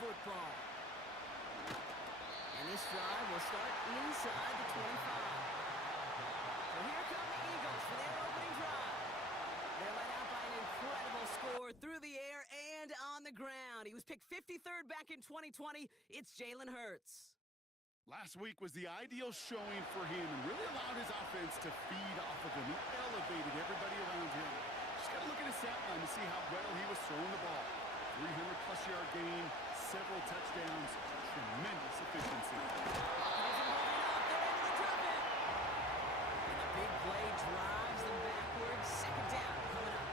Football. And this drive will start inside the 25. So here come the Eagles for their opening drive. They're led out by an incredible score through the air and on the ground. He was picked 53rd back in 2020. It's Jalen Hurts. Last week was the ideal showing for him and really allowed his offense to feed off of him. He elevated everybody around him. Just got to look at his stat line to see how well he was throwing the ball. 300-plus yard gain, several touchdowns, tremendous efficiency. And the big play drives them backwards. Second down coming up.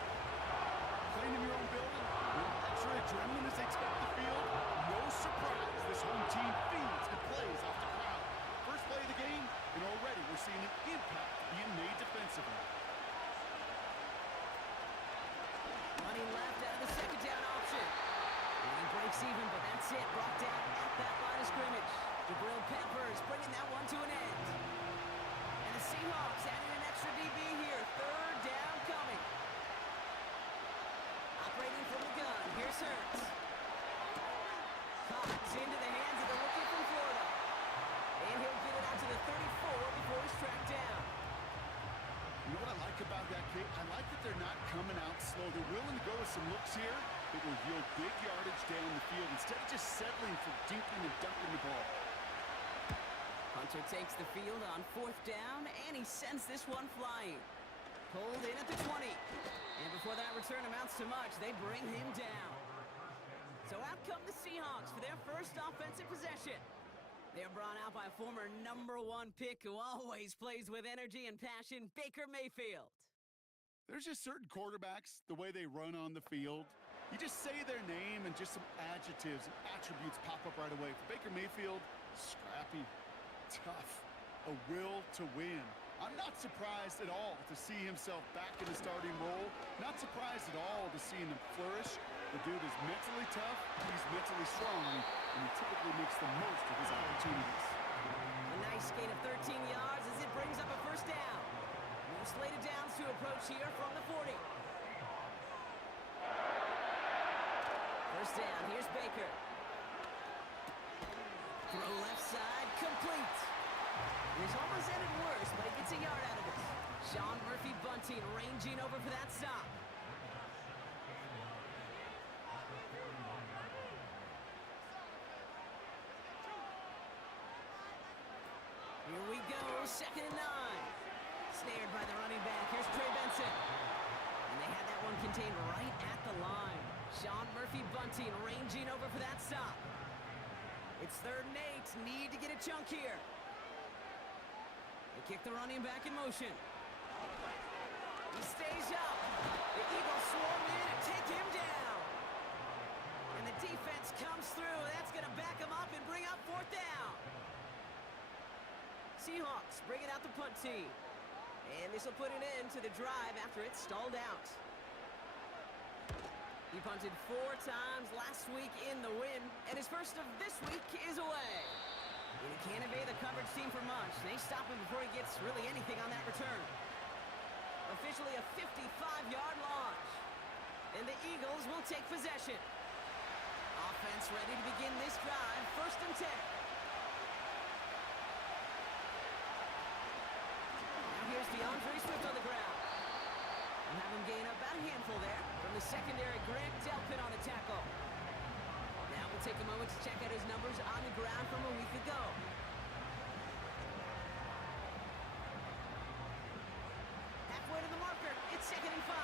Playing in your own building, with extra adrenaline as they take the field. No surprise, this home team feeds and plays off the crowd. First play of the game, and already we're seeing an impact being made defensively. Running left out of the second down option. And he breaks even, but that's it. Brought down at that line of scrimmage. Jabril Peppers bringing that one to an end. And the Seahawks adding an extra DB here. Third down coming. Operating from the gun. Here's Hurts. Caught into the hands of the rookie from Florida. And he'll get it out to the 34 before he's tracked down. You know what I like about that kick? I like that they're not coming out slow. They're willing to go with some looks here that will yield big yardage down the field instead of just settling for dinking and dunking the ball. Hunter takes the field on fourth down, and he sends this one flying. Pulled in at the 20. And before that return amounts to much, they bring him down. So out come the Seahawks for their first offensive possession. They're brought out by a former #1 pick who always plays with energy and passion, Baker Mayfield. There's just certain quarterbacks, the way they run on the field. You just say their name and just some adjectives and attributes pop up right away. For Baker Mayfield, scrappy, tough, a will to win. I'm not surprised at all to see himself back in the starting role. Not surprised at all to see him flourish. The dude is mentally tough, he's mentally strong, and he typically makes the most of his opportunities. A nice gain of 13 yards as it brings up a first down. No slated downs to approach here from the 40. First down, here's Baker. Throw left side, complete. And he's almost ended worse, but he gets a yard out of it. Sean Murphy-Bunting ranging over for that stop. Here we go, 2nd and 9. Snared by the running back. Here's Trey Benson. And they had that one contained right at the line. Sean Murphy-Bunting ranging over for that stop. It's 3rd and 8. Need to get a chunk here. They kick the running back in motion. He stays up. The Eagles swarm in and take him down. And the defense comes through. That's going to back him up and bring up 4th down. Seahawks bringing out the punt team. And this will put an end to the drive after it stalled out. He punted 4 times last week in the win, and his first of this week is away. And he can't evade the coverage team for much. They stop him before he gets really anything on that return. Officially a 55-yard launch. And the Eagles will take possession. Offense ready to begin this drive. 1st and 10. Here's DeAndre Swift on the ground. We'll have him gain about a handful there. From the secondary, Grant Delpit on the tackle. Now we'll take a moment to check out his numbers on the ground from a week ago. Halfway to the marker. It's 2nd and 5.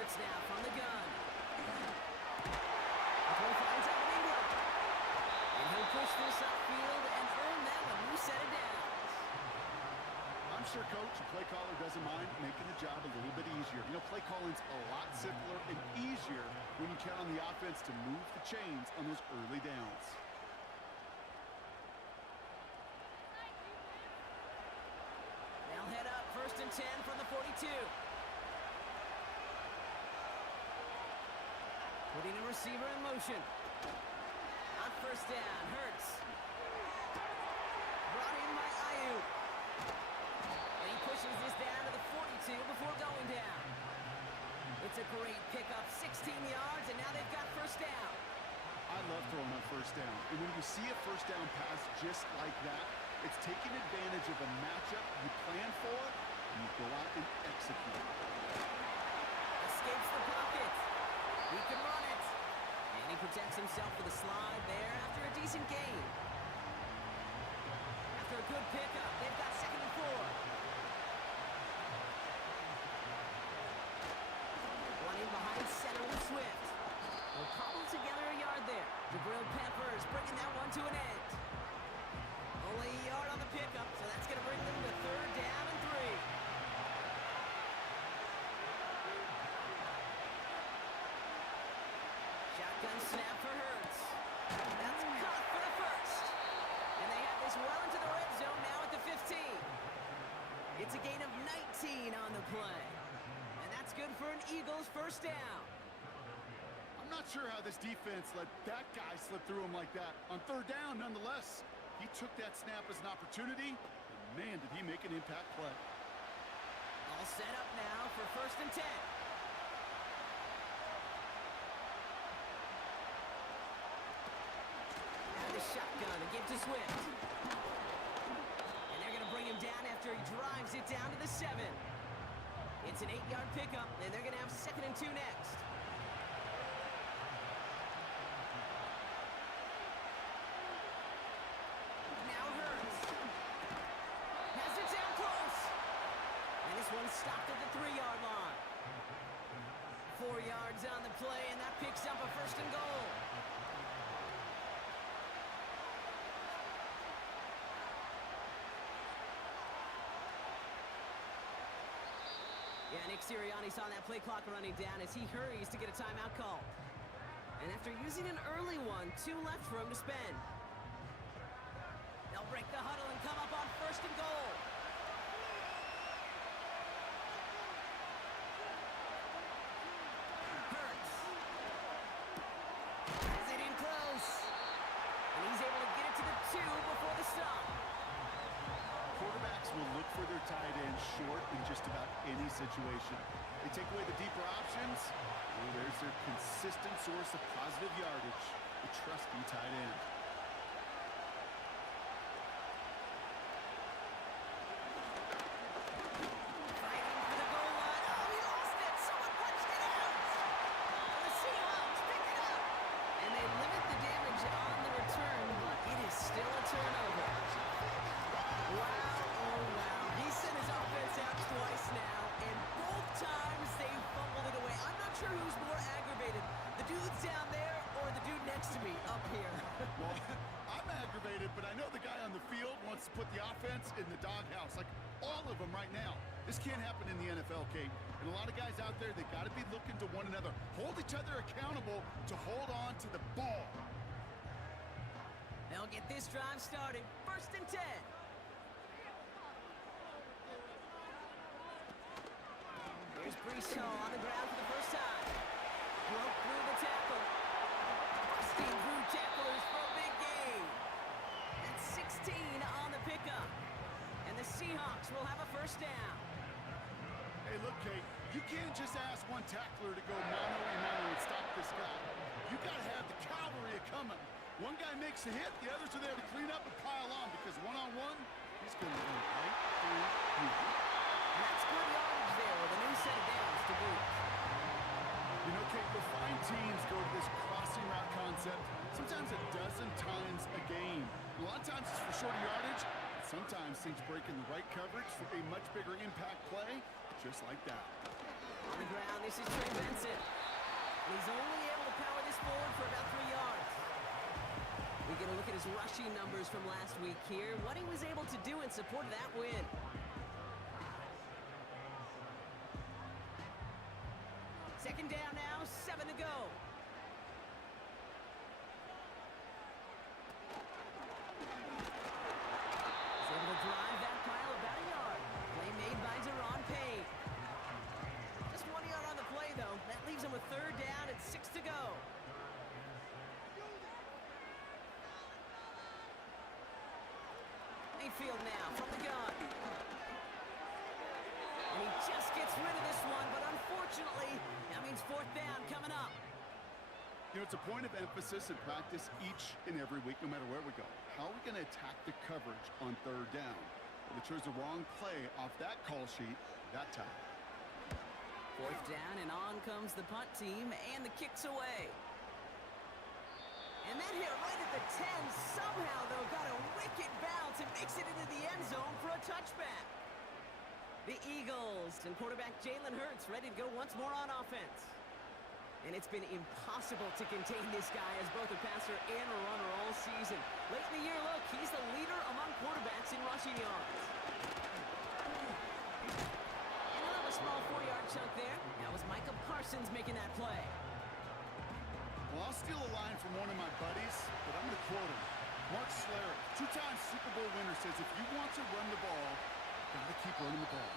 Hurts now from the gun. The play finds out Ingram. And he'll push this upfield and earn them a new set of downs. I'm sure, Coach, a play caller doesn't mind making the job a little bit easier. You know, play calling's a lot simpler and easier when you count on the offense to move the chains on those early downs. They'll head up 1st and 10 from the 42. Putting a receiver in motion. On 1st down, Hurts. Brought in by Ayuk. And he pushes this down to the 42 before going down. It's a great pickup, 16 yards, and now they've got 1st down. I love throwing on 1st down. And when you see a 1st down pass just like that, it's taking advantage of a matchup you plan for, and you go out and execute. Escapes the pocket. He can run it. And he protects himself with a slide there after a decent gain. After a good pickup, they've got 2nd and 4. Running behind center with Swift. They'll cobble together a yard there. Jabril Peppers bringing that one to an end. Only a yard on the pickup, so that's going to bring them to 3rd down and 3. Shotgun snap for Hurts. That's caught for the 1st. And they have this well into the red zone now at the 15. It's a gain of 19 on the play. And that's good for an Eagles 1st down. I'm not sure how this defense let that guy slip through him like that. On 3rd down, nonetheless, he took that snap as an opportunity, and man, did he make an impact play. All set up now for 1st and 10. The shotgun to give to Swift. And they're going to bring him down after he drives it down to the 7. It's an 8-yard pickup, and they're going to have 2nd and 2 next. Now Hurts. Has it down close. And this one's stopped at the 3-yard line. 4 yards on the play, and that picks up a 1st and goal. Yeah, Nick Sirianni saw that play clock running down as he hurries to get a timeout call. And after using an early one, 2 left for him to spend. They'll break the huddle and come up on 1st and goal. Hurts. Has it in close. And he's able to get it to the 2 before the stop. Quarterbacks will look for their tight end short in just about any situation. They take away the deeper options, well, there's their consistent source of positive yardage, the trusty tight end. put the offense in the doghouse, like all of them right now. This can't happen in the NFL, Kate. And a lot of guys out there, they got to be looking to one another. Hold each other accountable to hold on to the ball. They'll get this drive started. 1st and 10. Here's Brees Hall on the ground for the first time. Broke through the tackle. Busting through tacklers for a big gain. That's 16 on the pickup. And the Seahawks will have a first down. Hey, look, Kate, you can't just ask one tackler to go mano-a-mano and stop this guy. You got to have the cavalry coming. One guy makes a hit, the others are there to clean up and pile on, because one-on-one, he's going to run right through you. And that's good yardage there with a new set of downs to boot. You know, Kate, refined teams go to this crossing route concept sometimes a dozen times a game. A lot of times it's for shorter yardage. Sometimes things break in the right coverage for a much bigger impact play, just like that. On the ground, this is Trey Benson. And he's only able to power this forward for about 3 yards. We get a look at his rushing numbers from last week here, what he was able to do in support of that win. Second down now, 7 to go. He's able to drive that pile about a yard. Play made by Deron Payne. Just 1 yard on the play, though. That leaves him with 3rd down and 6 to go. Mayfield now from the gun. And he just gets rid of this one, but unfortunately, that means 4th down coming up. You know, it's a point of emphasis in practice each and every week, no matter where we go. How are we going to attack the coverage on 3rd down? Well, they chose the wrong play off that call sheet that time. 4th down, and on comes the punt team, and the kick's away. And that hit right at the 10. Somehow, though, got a wicked bounce and makes it into the end zone for a touchback. The Eagles and quarterback Jalen Hurts ready to go once more on offense. And it's been impossible to contain this guy as both a passer and a runner all season. Late in the year, look, he's the leader among quarterbacks in rushing yards. And he'll have a small 4-yard chunk there. That was Micah Parsons making that play. Well, I'll steal a line from one of my buddies, but I'm going to quote him. Mark Schlereth, 2-time Super Bowl winner, says if you want to run the ball, got to keep running the ball.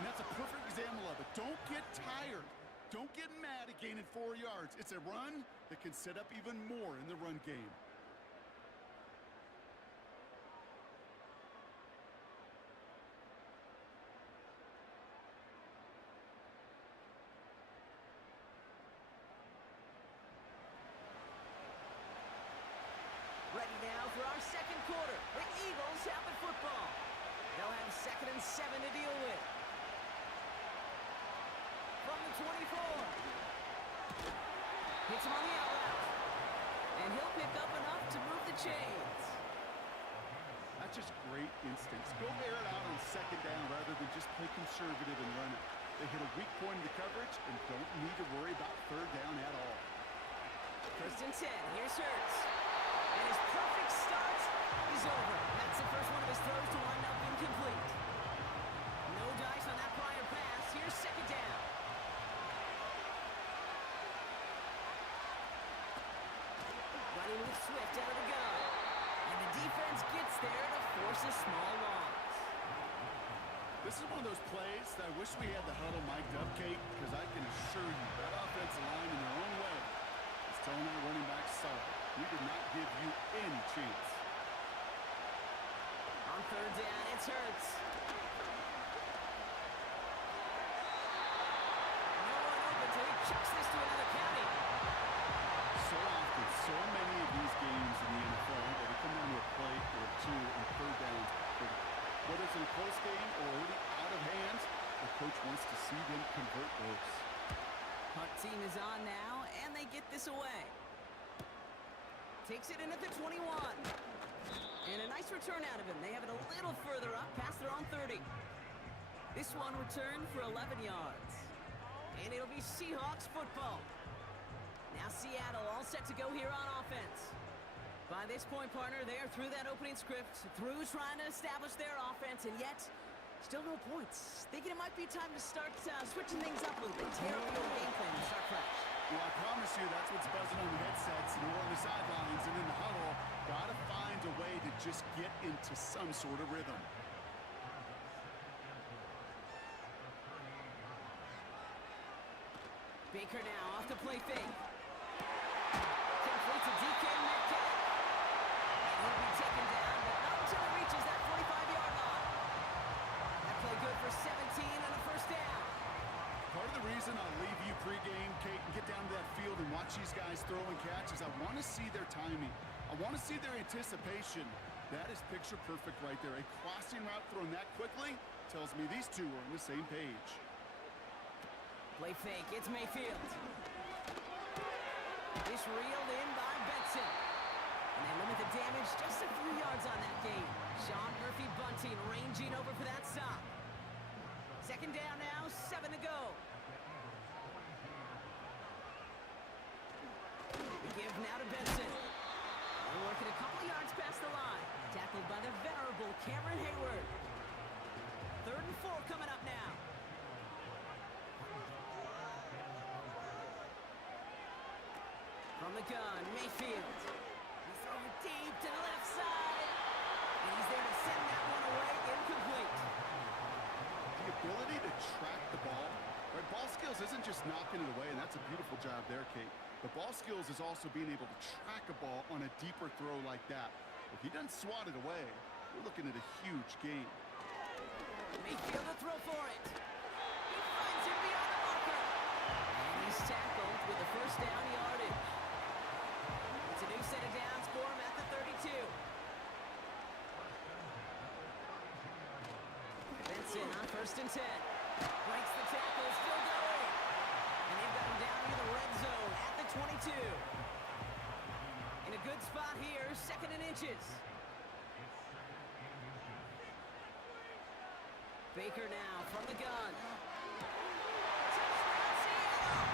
And that's a perfect example of it. Don't get tired. Don't get mad at gaining 4 yards. It's a run that can set up even more in the run game. Ready now for our second quarter. The Eagles have the football. They'll have 2nd and 7 to deal with. From the 24. Hits him on the out route. And he'll pick up enough to move the chains. That's just great instincts. Go air it out on 2nd down rather than just play conservative and run it. They hit a weak point in the coverage and don't need to worry about 3rd down at all. 1st and 10. Here's Hurts. And his perfect start is over. That's the first one of his throws to wind up incomplete. No dice on that prior pass. Here's 2nd down. Running with Swift out of the gun. And the defense gets there to force a small loss. This is one of those plays that I wish we had the huddle mic'd up, Kate, because I can assure you that offensive line in their own way is telling our running backs sorry. We did not give you any chance. On 3rd down, it's Hurts. No one open till he chucks this to another county. So often, so many of these games in the NFL, where they come down to a play or 2 and 3rd down. Whether it's in a close game or already out of hand, the coach wants to see them convert those. Punt team is on now, and they get this away. Takes it in at the 21. And a nice return out of him. They have it a little further up, past their own 30. This one returned for 11 yards. And it'll be Seahawks football. Now Seattle all set to go here on offense. By this point, partner, they are through that opening script, through trying to establish their offense, and yet still no points. Thinking it might be time to start switching things up a little bit. Tear up the old game plan and start fresh. Well, I promise you that's what's buzzing on the headsets and on the sidelines and in the huddle. Gotta find a way to just get into some sort of rhythm. Baker now off to play fake. Complete to DK Metcalf. And he'll be taken down, but not until he reaches that 45-yard line. That play good for 17 and a first down. Part of the reason I leave you pregame, Kate, and get down to that field and watch these guys throw and catch is I want to see their timing. I want to see their anticipation. That is picture perfect right there. A crossing route thrown that quickly tells me these two are on the same page. Play fake, it's Mayfield. This reeled in by Benson. And they limit the damage just a few yards on that game. Sean Murphy Bunting ranging over for that stop. Second down now, 7 to go. We give now to Benson. They're working a couple yards past the line. Tackled by the venerable Cameron Hayward. 3rd and 4 coming up now. From the gun, Mayfield. He's throwing deep to the left side. And he's there to send that one away, incomplete. The ability to track the ball. Right, ball skills isn't just knocking it away, and that's a beautiful job there, Kate. The ball skills is also being able to track a ball on a deeper throw like that. If he doesn't swat it away, we're looking at a huge game. Mayfield to throw for it. He finds it beyond the marker. And he's tackled with the first down yardage. It's a new set of downs for him at the 32. Benson on 1st and 10. Breaks the tackle, still going. And they've got him down near the red zone at the 22. In a good spot here, 2nd and inches. Baker now from the gun. Touchdown, Seattle!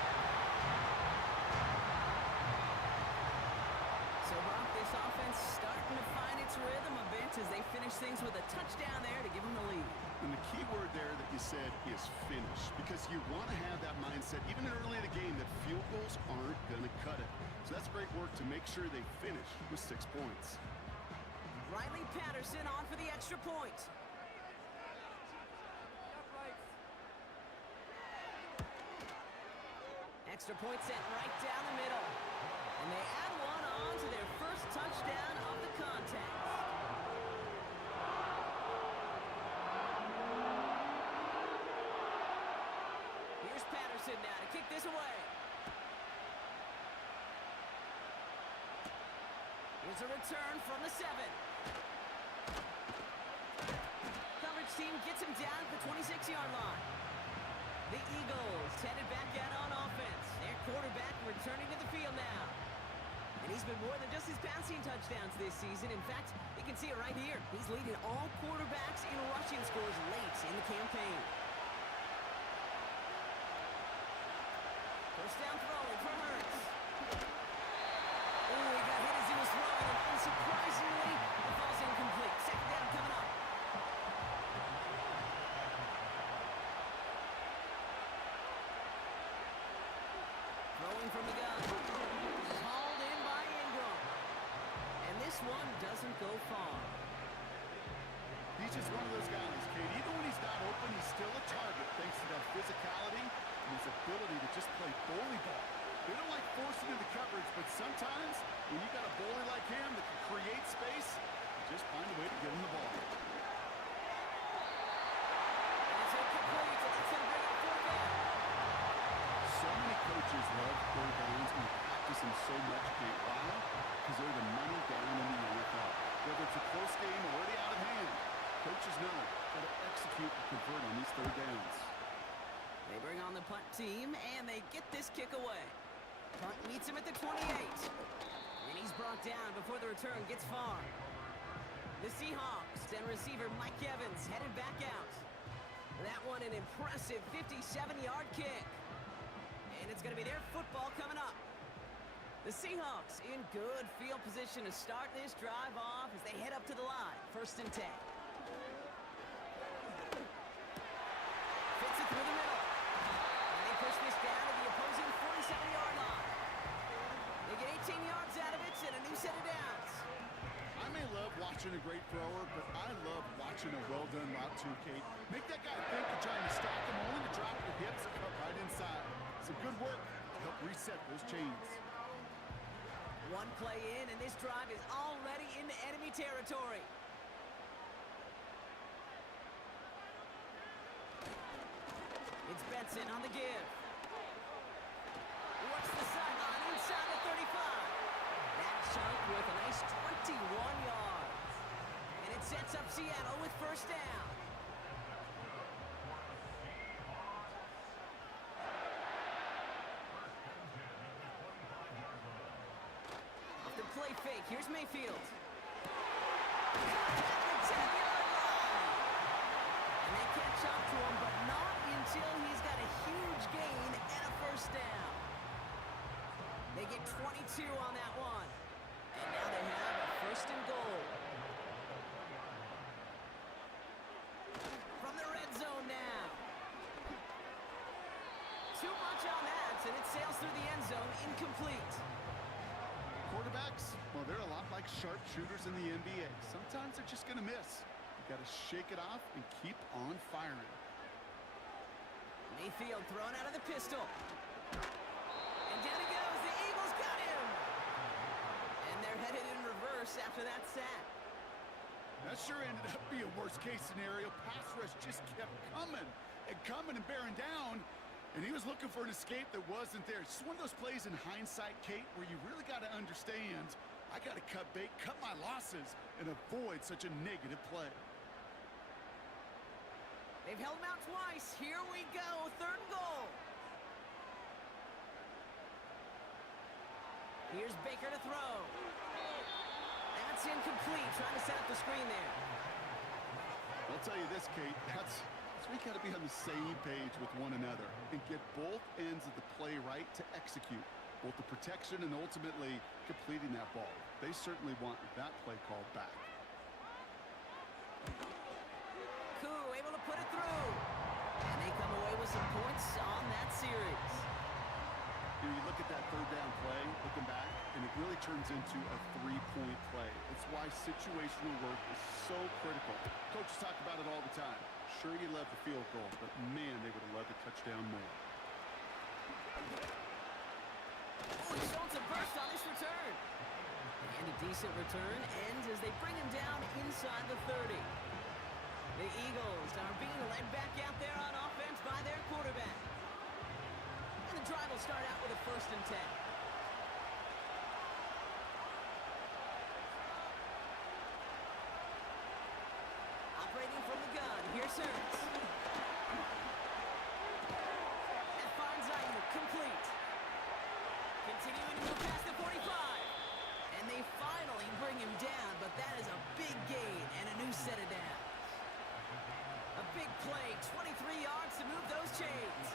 So, Brock, this offense starting to find its rhythm a bit as they finish things with a touchdown there to give them the lead. And the key word there that you said is finish, because you want to have that mindset, even early in the game, that field goals aren't going to cut it. So that's great work to make sure they finish with 6 points. Riley Patterson on for the extra point. Extra point sent right down the middle. And they add one on to their first touchdown of the contest. Here's Patterson now to kick this away. Here's a return from the 7. Coverage team gets him down at the 26-yard line. The Eagles headed back out on offense. Their quarterback returning to the field now. And he's been more than just his passing touchdowns this season. In fact, you can see it right here. He's leading all quarterbacks in rushing scores late in the campaign. First down throwing for Hurts. Oh, he got hit as he was throwing, and unsurprisingly, the ball's incomplete. 2nd down coming up. Throwing from the gun. Hauled in by Ingram. And this one doesn't go far. He's just one of those guys, Kate. Even when he's not open, he's still a target thanks to that physicality and his ability to just play bully ball. They don't like forcing into coverage, but sometimes when you got a bully like him that can create space, you just find a way to get him the ball. And it's incomplete, and that's going to bring up 4th down. So many coaches love 3rd downs and practice them so much, Kate. Why? Because they're the money down in the NFL. Whether it's a close game or already out of hand, coaches know how to execute and convert on these 3rd downs. They bring on the punt team, and they get this kick away. Punt meets him at the 28. And he's brought down before the return gets far. The Seahawks and receiver Mike Evans headed back out. That one an impressive 57-yard kick. And it's going to be their football coming up. The Seahawks in good field position to start this drive off as they head up to the line. 1st and 10. Fits it through the middle. And they push this down to the opposing 47-yard line. They get 18 yards out of it and a new set of downs. I may love watching a great thrower, but I love watching a well-done route too, Kate. Make that guy think you're trying to stop him, only to drop the hips and cut right inside. Some good work to help reset those chains. One play in, and this drive is already into enemy territory. It's Benson on the give. Watch the sideline inside the 35. That chunk with a nice 21 yards. And it sets up Seattle with 1st down. Off the play fake, here's Mayfield. And they catch up to him, but not until he's got a huge gain and a 1st down. They get 22 on that one. And now they have a 1st and goal. From the red zone now. Too much on that, and it sails through the end zone, incomplete. Quarterbacks, well, they're a lot like sharpshooters in the NBA. Sometimes they're just going to miss. You got to shake it off and keep on firing. Mayfield thrown out of the pistol. And down he goes. The Eagles got him. And they're headed in reverse after that sack. That sure ended up being a worst-case scenario. Pass rush just kept coming and bearing down. And he was looking for an escape that wasn't there. It's just one of those plays in hindsight, Kate, where you really got to understand, I got to cut bait, cut my losses, and avoid such a negative play. They've held him out twice. Here we go. 3rd and goal. Here's Baker to throw. That's incomplete. Trying to set up the screen there. I'll tell you this, Kate, that's we got to be on the same page with one another and get both ends of the play right to execute both the protection and ultimately completing that ball. They certainly want that play called back. Koo able to put it through. And they come away with some points on that series. You look at that 3rd down play, looking back, and it really turns into a 3-point play. It's why situational work is so critical. Coaches talk about it all the time. Sure, you love the field goal, but man, they would have loved a touchdown more. Oh, he's showing some burst on this return. And a decent return ends as they bring him down inside the 30. The Eagles are being led back out there on offense by their quarterback. And the drive will start out with a 1st and 10. Operating from the gun, here's Hurts. That finds Ayuk, complete. Continuing to move past the 45. And they finally bring him down, but that is a big gain and a new set of downs. A big play, 23 yards to move those chains.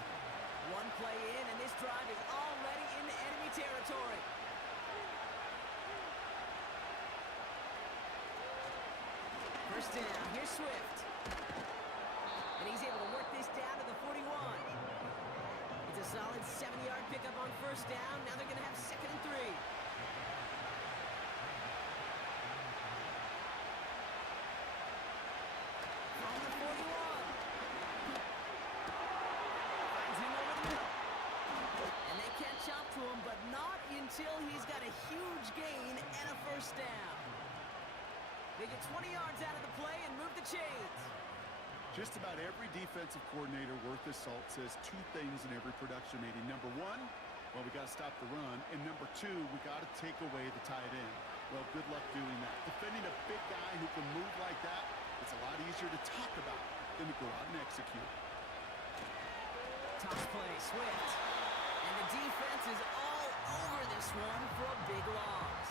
One play in, and this drive is already into enemy territory. First down, here's Swift. And he's able to work this down to the 41. It's a solid 70-yard pickup on 1st down. Now they're going to have 2nd and 3. From the 41. Finds him over the middle. And they catch up to him, but not until he's got a huge gain and a 1st down. They get 20 yards out of the play and move the chains. Just about every defensive coordinator worth his salt says 2 things in every production meeting. Number 1, well, we got to stop the run. And number 2, we got to take away the tight end. Well, good luck doing that. Defending a big guy who can move like that, it's a lot easier to talk about than to go out and execute. Toss play, Swift. And the defense is all over this one for a big loss.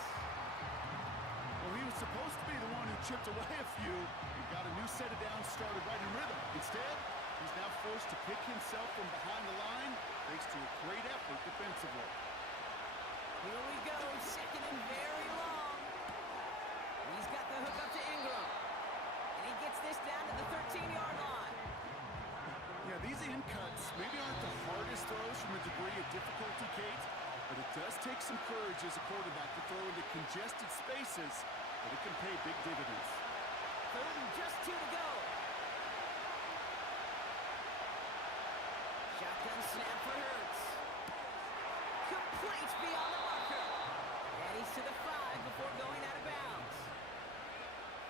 Well, he was supposed to be the one who chipped away a few and got a new set of downs started right in rhythm. Instead, he's now forced to pick himself from behind the line thanks to a great effort defensively. Here we go, second and very long. He's got the hook up to Ingram. And he gets this down to the 13-yard line. Yeah, these in cuts maybe aren't the hardest throws from a degree of difficulty, Kate, but it does take some courage as a quarterback to throw into congested spaces, but it can pay big dividends. Third and just 2 to go. Shotgun snap for Hurts. Complete beyond the marker. And he's to the 5 before going out of bounds.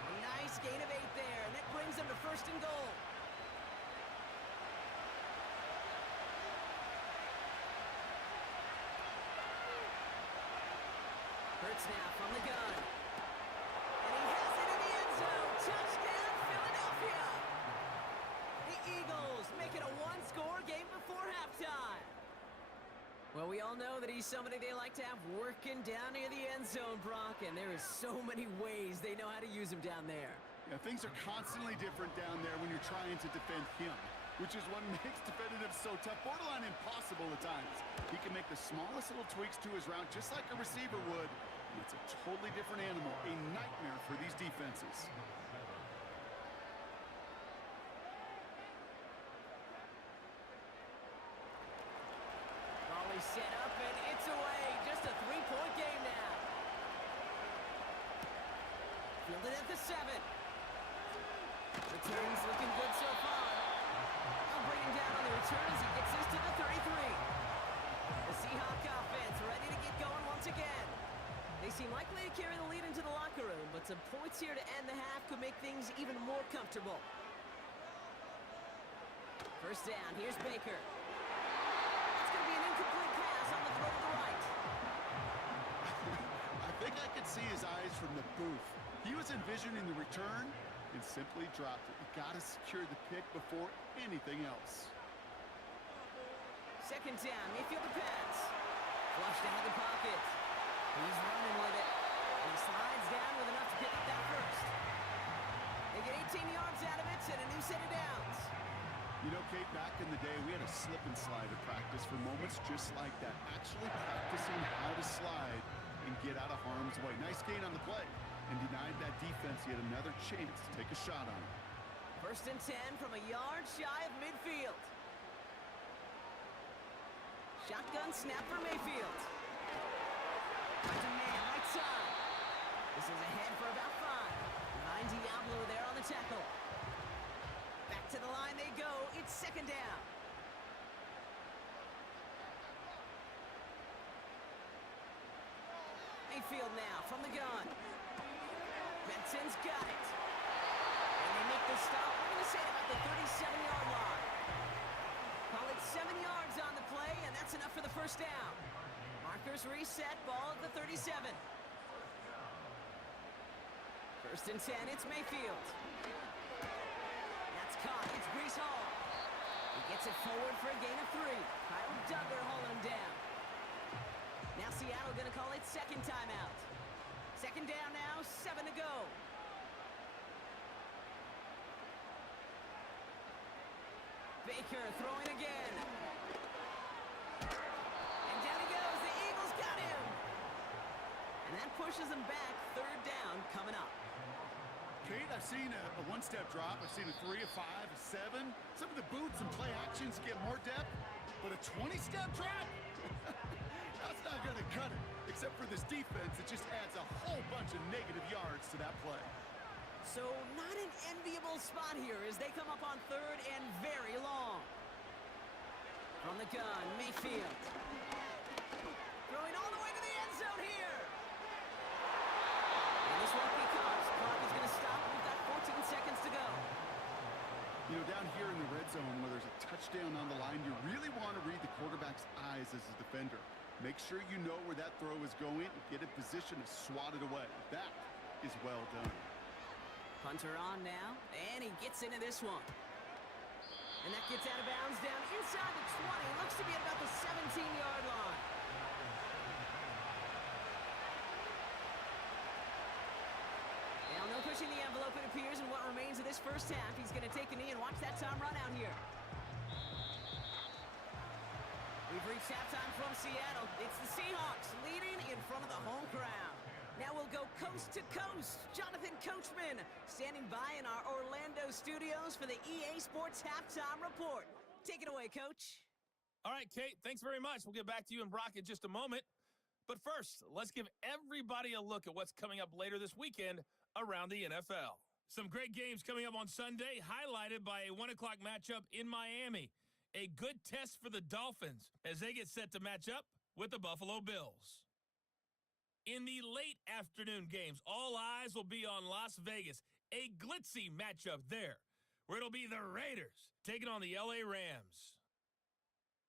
A nice gain of 8 there, and that brings them to first and goal. Hurts now from the gun. And he has it in the end zone. Touchdown, Philadelphia! The Eagles make it a one-score game before halftime. Well, we all know that he's somebody they like to have working down near the end zone, Brock, and there is so many ways they know how to use him down there. Yeah, things are constantly different down there when you're trying to defend him, which is what makes defending him so tough, borderline impossible at times. He can make the smallest little tweaks to his route just like a receiver would, and it's a totally different animal, a nightmare for these defenses. Volley set up, and it's away. Just a 3-point game now. Fielded at the 7. Returns looking good so far. I'll bring him down on the return as he gets this to the 33. The Seahawk offense ready to get going once again. They seem likely to carry the lead into the locker room, but some points here to end the half could make things even more comfortable. First down, here's Baker. It's going to be an incomplete pass on the throw to the right. I think I could see his eyes from the booth. He was envisioning the return and simply dropped it. You got to secure the pick before anything else. Second down, Mayfield the pass. Flushed out of the pocket. He's running with it. And he slides down with enough to pick up that first. They get 18 yards out of it and a new set of downs. You know, Kate, back in the day, we had a slip and slide at practice for moments just like that. Actually practicing how to slide and get out of harm's way. Nice gain on the play. And denied that defense yet another chance to take a shot on it. First and 10 from a yard shy of midfield. Shotgun snap for Mayfield. Right to man, right side. This is ahead for about 5. Behind Diablo there on the tackle. Back to the line they go. It's second down. Mayfield now from the gun. Benson's got it. And they make the stop. We're going to say about the 37-yard line. Call it 7 yards on the play, and that's enough for the first down. Markers reset, ball at the 37. First and 10, it's Mayfield. That's caught, it's Breece Hall. He gets it forward for a gain of 3. Kyle Duggar hauling him down. Now Seattle going to call it second timeout. Second down now, 7 to go. Baker throwing again. And down he goes. The Eagles got him. And that pushes them back. Third down coming up. Kate, I've seen a one-step drop. I've seen a 3, a 5, a 7. Some of the boots and play actions get more depth, but a 20-step drop? That's not going to cut it. Except for this defense, it just adds a whole bunch of negative yards to that play. So not an enviable spot here as they come up on third and very long. From the gun, Mayfield. Throwing all the way to the end zone here. And this won't be caught. Clock is going to stop. We've got 14 seconds to go. You know, down here in the red zone where there's a touchdown on the line, you really want to read the quarterback's eyes as a defender. Make sure you know where that throw is going and get in position to swat it away. That is well done. Punter on now, and he gets into this one. And that gets out of bounds down inside the 20. Looks to be at about the 17-yard line. Now, no pushing the envelope, it appears, in what remains of this first half. He's going to take a knee and watch that time run out here. We've reached halftime from Seattle. It's the Seahawks leading in front of the home crowd. Now we'll go coast to coast. Jonathan Coachman standing by in our Orlando studios for the EA Sports Halftime Report. Take it away, Coach. All right, Kate, thanks very much. We'll get back to you and Brock in just a moment. But first, let's give everybody a look at what's coming up later this weekend around the NFL. Some great games coming up on Sunday, highlighted by a 1 o'clock matchup in Miami. A good test for the Dolphins as they get set to match up with the Buffalo Bills. In the late afternoon games, all eyes will be on Las Vegas. A glitzy matchup there, where it'll be the Raiders taking on the LA Rams.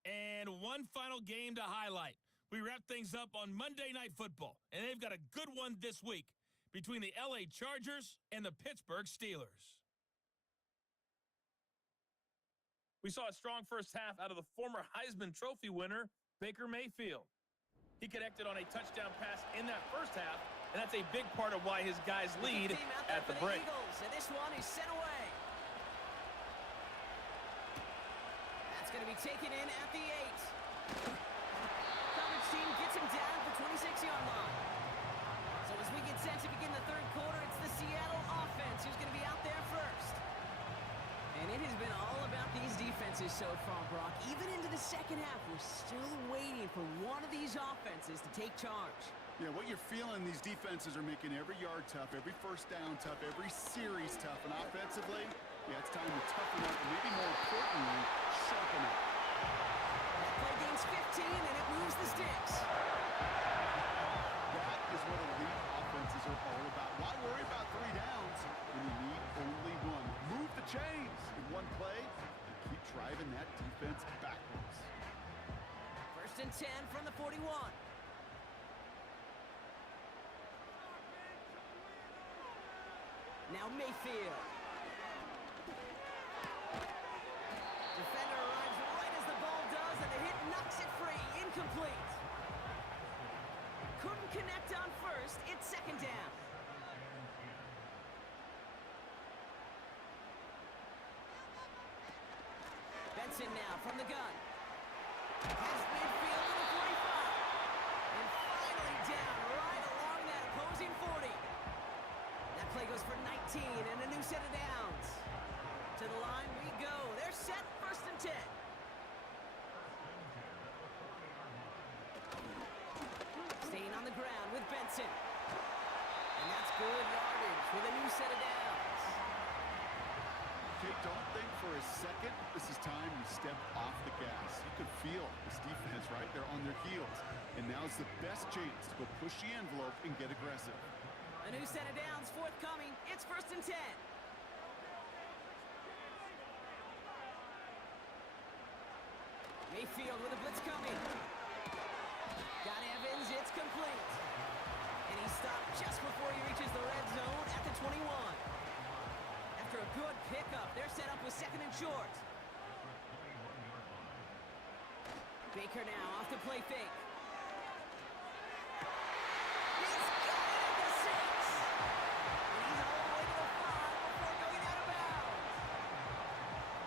And one final game to highlight. We wrap things up on Monday Night Football, and they've got a good one this week between the LA Chargers and the Pittsburgh Steelers. We saw a strong first half out of the former Heisman Trophy winner, Baker Mayfield. He connected on a touchdown pass in that first half, and that's a big part of why his guys lead at the break. Eagles, and this one is sent away. That's going to be taken in at the 8. Coverage team gets him down at the 26-yard line. So as we get set to begin the third quarter, it's the Seattle offense who's going to be out there first. And it has been all about these defenses so far, Brock. Even into the second half, we're still waiting for one of these offenses to take charge. Yeah, what you're feeling, these defenses are making every yard tough, every first down tough, every series tough. And offensively, yeah, it's time to toughen up and maybe more importantly, sharpen up. That play gains 15 and it moves the sticks. That is what elite offenses are all about. Why worry about 3 downs when you need only one? Move the chains in one play and keep driving that defense backwards. First and 10 from the 41. Now Mayfield. Defender arrives right as the ball does, and the hit knocks it free. Incomplete. Couldn't connect on first. It's second down. Benson now from the gun. Has midfield to the 45. And finally down right along that opposing 40. That play goes for 19 and a new set of downs. To the line we go. They're set first and 10. Staying on the ground with Benson. And that's good yardage with a new set of downs. Okay, don't think for a second this is time you step off the gas. You can feel this defense right there on their heels. And now's the best chance to go push the envelope and get aggressive. A new set of downs forthcoming. It's first and 10. Mayfield with a blitz coming. Got Evans, it's complete. And he stopped just before he reaches the red zone at the 21. After a good pickup, they're set up with second and short. Baker now off the play fake. He's got it at the 6. And he's all the way to the 5 before going out of bounds.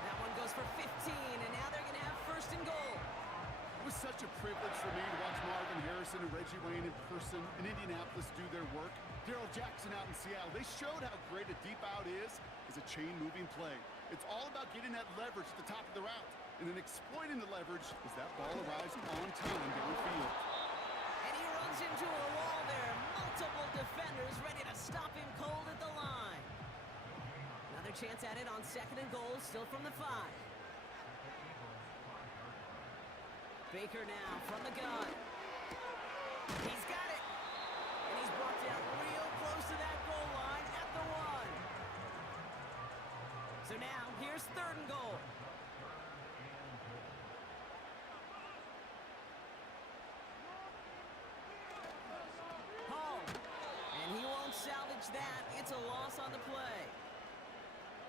That one goes for 15, and now they're going to have first and goal. It was such a privilege for me to watch Marvin Harrison and Reggie Wayne in person in Indianapolis do their work. Darrell Jackson out in Seattle. They showed how great a deep out is as a chain-moving play. It's all about getting that leverage at the top of the route and then exploiting the leverage as that ball arrives on time downfield. And he runs into a wall there. Multiple defenders ready to stop him cold at the line. Another chance at it on second and goal, still from the 5. Baker now from the gun. He's got it. And he's brought down real close to that goal line at the 1. So now, here's third and goal. Hall. And he won't salvage that. It's a loss on the play.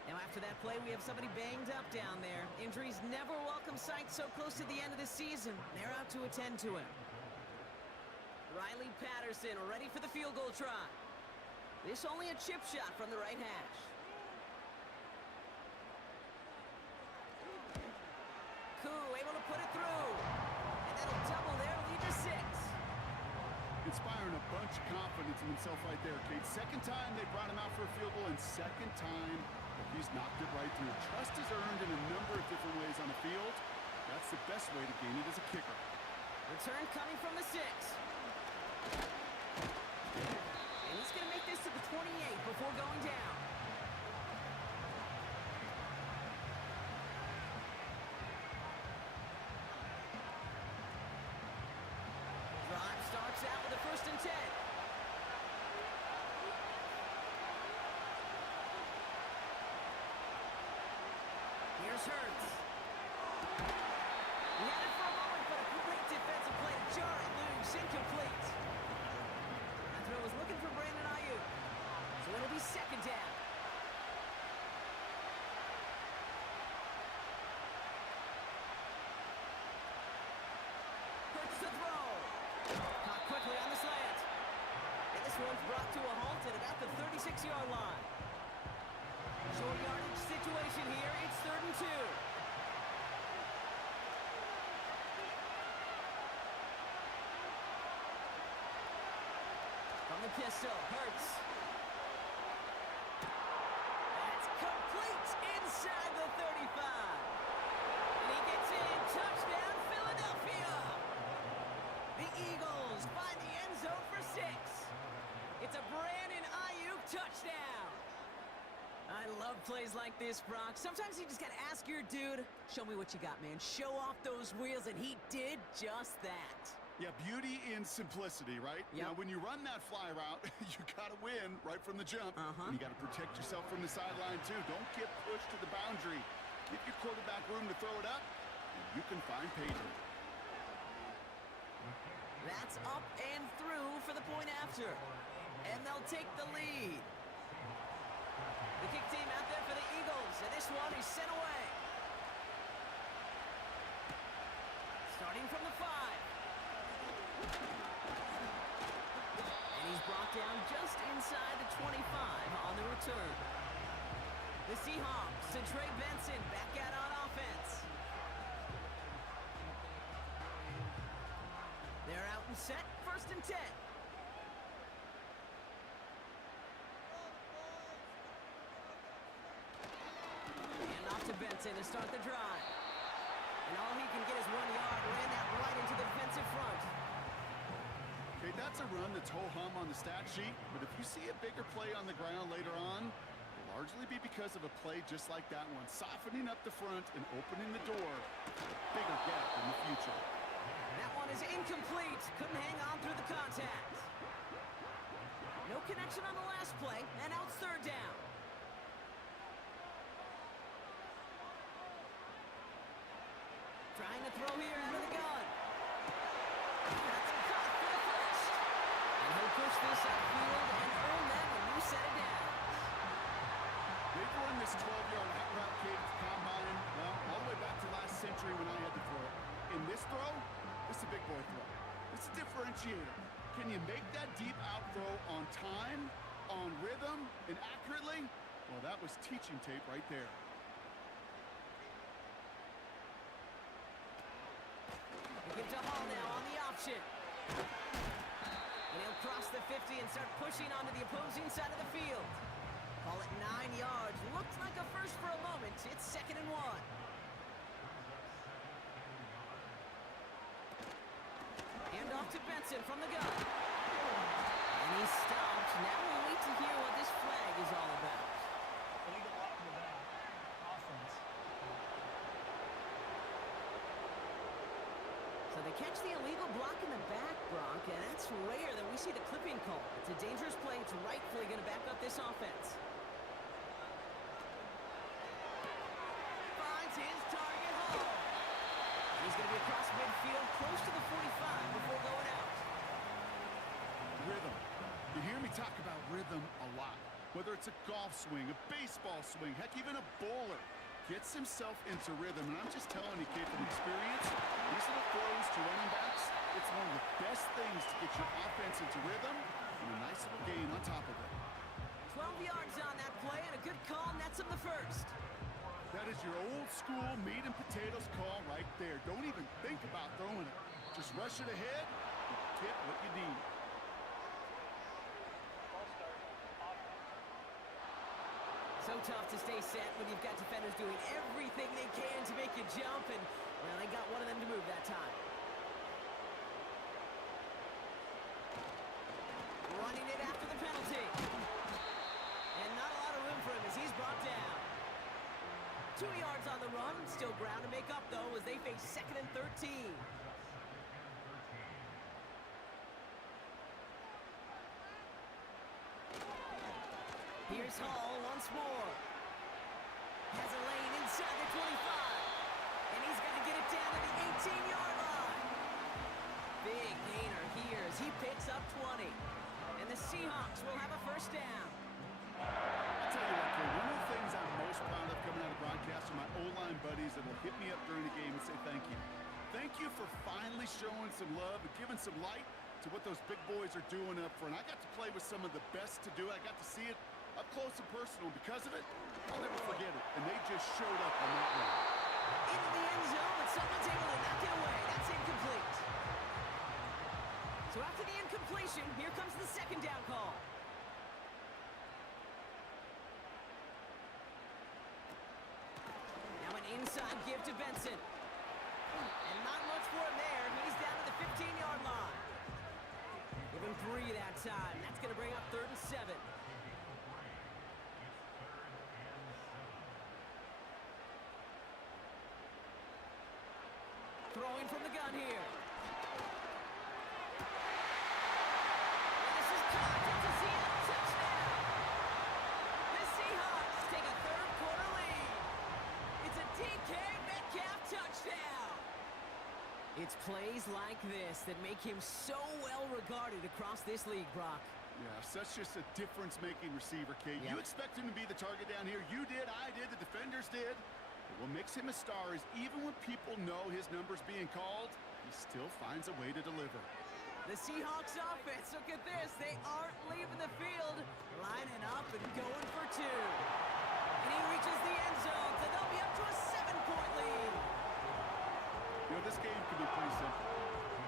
Now after that play, we have somebody banged up down there. Injuries never welcome sight so close to the end of the season. They're out to attend to him. Riley Patterson ready for the field goal try. This only a chip shot from the right hash. Koo able to put it through. that'll double their lead to 6. Inspiring a bunch of confidence in himself right there, Kate. Second time they brought him out for a field goal, and second time he's knocked it right through. Trust is earned in a number of different ways on the field. That's the best way to gain it as a kicker. Return coming from the 6. And he's going to make this to the 28 before going down. Drive starts out with a 1st and 10. Here's Hurts. He had it for a moment, but a great defensive play to jar it loose. Incomplete. That throw was looking for Brandon Ayuk. So it'll be 2nd down. Hurts to throw. Caught quickly on the slant. And this one's brought to a halt at about the 36-yard line. Short yardage situation here. It's 3rd and 2. From the pistol, Hurts. That's complete inside the 35. And he gets in. Touchdown, Philadelphia. The Eagles find the end zone for 6. It's a Brandon Ayuk touchdown. I love plays like this, Brock. Sometimes you just got to ask your dude, show me what you got, man. Show off those wheels, and he did just that. Yeah, beauty in simplicity, right? Yep. Now, when you run that fly route, you got to win right from the jump. And you got to protect yourself from the sideline, too. Don't get pushed to the boundary. Give your quarterback room to throw it up, and you can find pay dirt. That's up and through for the point after. And they'll take the lead. The kick team out there for the Eagles, and this one is sent away. Starting from the 5. And he's brought down just inside the 25 on the return. The Seahawks to Trey Benson back out on offense. They're out and set, 1st and 10. To Benson to start the drive. And all he can get is 1 yard. Ran that right into the defensive front. Okay, that's a run that's ho-hum on the stat sheet, but if you see a bigger play on the ground later on, it'll largely be because of a play just like that one, softening up the front and opening the door for a bigger gap in the future. That one is incomplete. Couldn't hang on through the contact. No connection on the last play, and now it's 3rd down. Trying to throw here out of the gun. That's caught for the 1st. And he'll push this upfield and earn them a new set of downs. They've run this 12-yard out route, Kate, at the combine, well, all the way back to last century when I had to throw it. In this throw, this is a big boy throw. It's a differentiator. Can you make that deep out throw on time, on rhythm, and accurately? Well, that was teaching tape right there. Give to Hall now on the option. And he'll cross the 50 and start pushing onto the opposing side of the field. Call it 9 yards. Looked like a first for a moment. It's 2nd and 1. Hand off to Benson from the gun. And he's stopped. Now we'll wait to hear what this flag is all about. Illegal block in the back. Offense. So they catch the illegal block in the back, Brock, and that's rare that we see the clipping call. It's a dangerous play. It's rightfully going to back up this offense. Finds his target hole. And he's going to be across midfield, close to the 45 before going out. Rhythm. You hear me talk about rhythm a lot. Whether it's a golf swing, a baseball swing, heck, even a bowler gets himself into rhythm. And I'm just telling you, kid, from experience, these little throws to running backs, it's one of the best things to get your offense into rhythm and a nice little gain on top of it. 12 yards on that play and a good call nets him the 1st. That is your old school meat and potatoes call right there. Don't even think about throwing it. Just rush it ahead and get what you need. So tough to stay set when you've got defenders doing everything they can to make you jump, and, well, they got one of them to move that time. Running it after the penalty. And not a lot of room for him as he's brought down. 2 yards on the run, still ground to make up, though, as they face 2nd and 13. Here's Hall once more. Has a lane inside the 25. And he's going to get it down to the 18-yard line. Big gainer here as he picks up 20. And the Seahawks will have a first down. I'll tell you what, Kay, one of the things I'm most proud of coming out of broadcast are my O-line buddies that will hit me up during the game and say thank you. Thank you for finally showing some love and giving some light to what those big boys are doing up front. I got to play with some of the best to do it. I got to see it up close and personal. Because of it, I'll never forget it. And they just showed up on that run. Into the end zone, but someone's able to knock it away. That's incomplete. So after the incompletion, here comes the second down call. Now an inside give to Benson. And not much for him there. He's down to the 15-yard line. Give him 3 that time. That's going to bring up 3rd and 7. Throwing from the gun here. And this is caught. It's a Seattle touchdown. The Seahawks take a third-quarter lead. It's a DK Metcalf touchdown. It's plays like this that make him so well regarded across this league, Brock. Yeah, such just a difference-making receiver, Kate. Yep. You expect him to be the target down here. You did, I did, the defenders did. But what makes him a star is even when people know his number's being called, he still finds a way to deliver. The Seahawks offense, look at this. They aren't leaving the field, lining up and going for 2. And he reaches the end zone, so they'll be up to a 7-point lead. You know, this game can be pretty simple.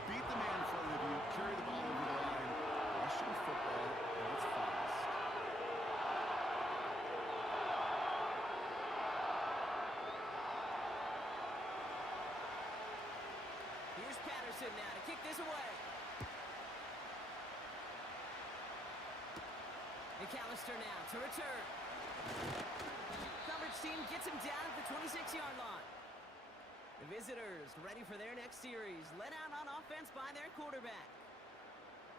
Beat the man in front of you, carry the ball over the line, Russian football at its finest. Here's Patterson now to kick this away. McAllister now to return. Coverage team gets him down at the 26-yard line. The visitors ready for their next series, led out on offense by their quarterback.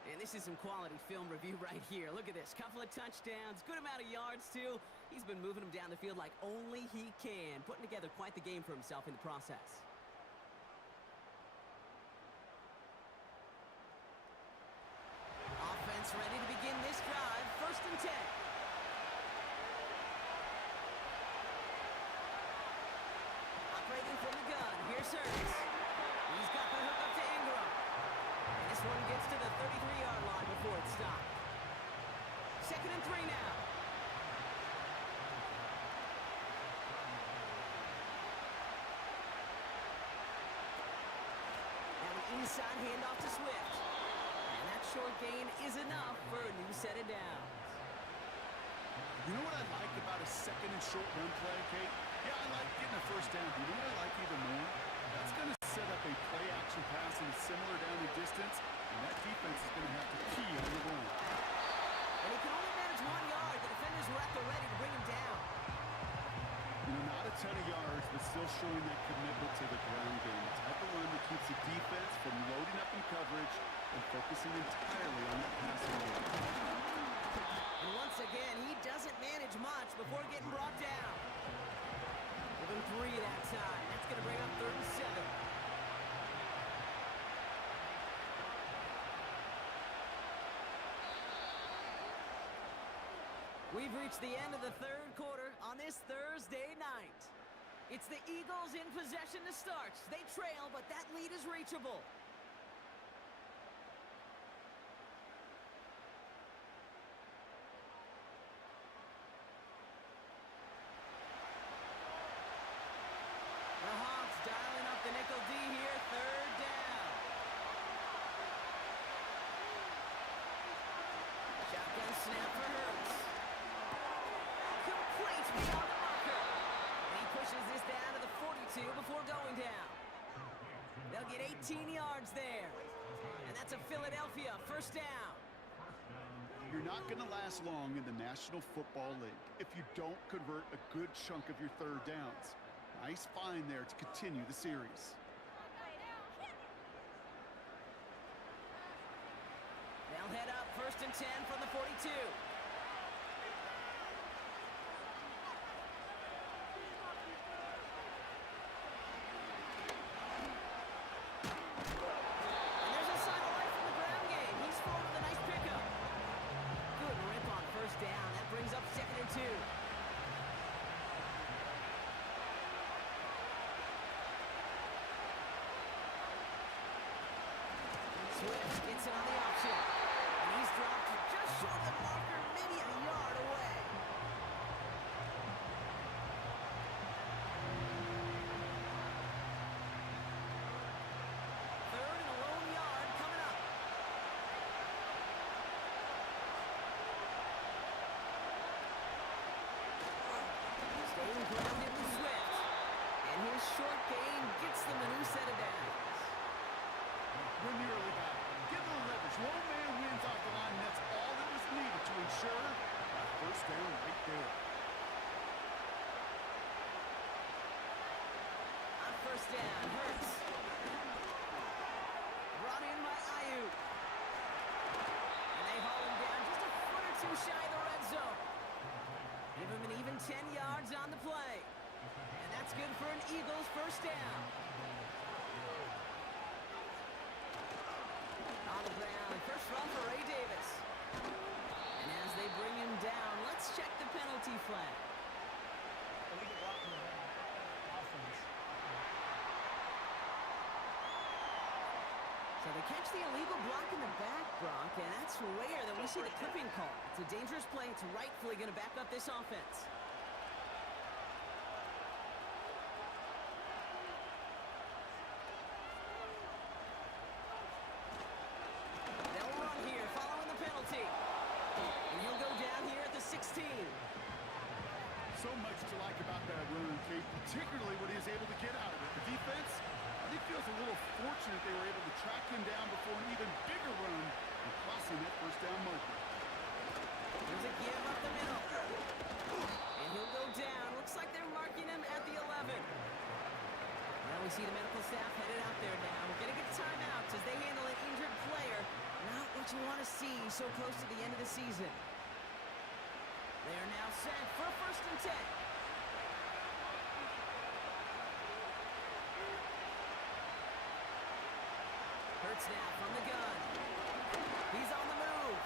And this is some quality film review right here. Look at this. Couple of touchdowns, good amount of yards, too. He's been moving them down the field like only he can, putting together quite the game for himself in the process. Offense ready to begin this drive. 1st and 10. Operating from the gun. Here's Hurts. He's got the hook up to Ingram. And this one gets to the 33-yard line before it's stopped. 2nd and 3 now. Now an inside handoff to Swift. And that short gain is enough for a new set of downs. You know what I like about a 2nd and short run play, Kate? Yeah, I like getting a first down. But you know what I like even more? That's going to set up a play-action pass and similar down the distance, and that defense is going to have to key on the run. And he can only manage 1 yard. The defenders were at the ready to bring him down. You know, not a ton of yards, but still showing that commitment to the ground game. The type of run that keeps the defense from loading up in coverage and focusing entirely on that passing game. And once again, he doesn't manage much before getting brought down. Give him 3 that time. That's going to bring up 3rd and 7. We've reached the end of the 3rd quarter on this Thursday night. It's the Eagles in possession to start. They trail, but that lead is reachable. The Hawks dialing up the nickel D here, 3rd down. to before going down. They'll get 18 yards there. And that's a Philadelphia first down. You're not going to last long in the National Football League if you don't convert a good chunk of your third downs. Nice find there to continue the series. They'll head up 1st and 10 from the 42. Swift gets it on the option, and he's dropped just short of the marker, maybe a yard away. Third and a lone yard coming up. Staying grounded with Swift, and his short gain gets them a new set of downs. We're nearly back. Give them leverage. One man wins off the line, and that's all that was needed to ensure a first down right there. On first down, Hurts. Brought in by Ayuk. And they haul him down just a foot or two shy of the red zone. Give him an even 10 yards on the play. And that's good for an Eagles first down. On the ground, first run for Ray Davis. And as they bring him down, let's check the penalty flag. Illegal block in the back. Offense. So they catch the illegal block in the back, Brock, and that's rare that we see the clipping call. It's a dangerous play. It's rightfully going to back up this offense. They'll run here following the penalty. And he'll go down here at the 16. So much to like about that run, Kate, particularly what he was able to get out of it. The defense, I think, feels a little fortunate they were able to track him down before an even bigger run and crossing that first down marker. There's a give up the middle. And he'll go down. Looks like they're marking him at the 11. Now we see the medical staff headed out there now. We're going to get timeouts as they handle an injured player. Not what you want to see so close to the end of the season. They are now set for a 1st and 10. Hurts now from the gun. He's on the move.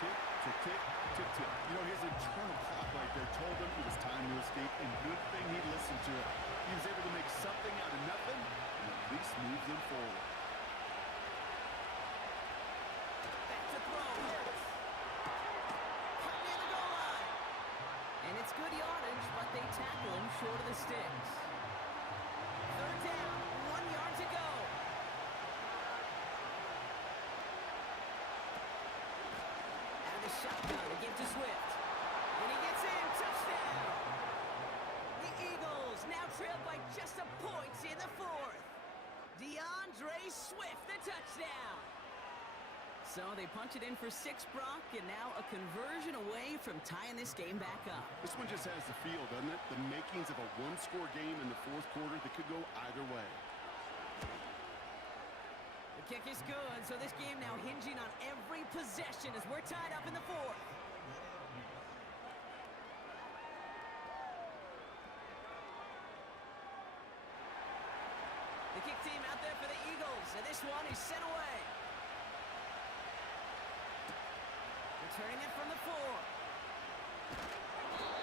Tick, tick, tick, tick, tick. You know, his internal clock right there told him it was time to escape, and good thing he listened to it. He was able to make something out of nothing, and at least move them forward. Back to throw. Hurts. Cut near the goal line. And it's good yardage, but they tackle him short of the sticks. Third down, 1 yard to go. Out of the shotgun, a give to Swift. And he gets in, touchdown. The Eagles now trailed by just a point in the 4th. DeAndre Swift, the touchdown. So they punch it in for 6, Brock, and now a conversion away from tying this game back up. This one just has the feel, doesn't it? The makings of a one-score game in the 4th quarter that could go either way. The kick is good, so this game now hinging on every possession as we're tied up in the 4th. The kick team out there for the Eagles, and this one is sent away. Returning it from the 4.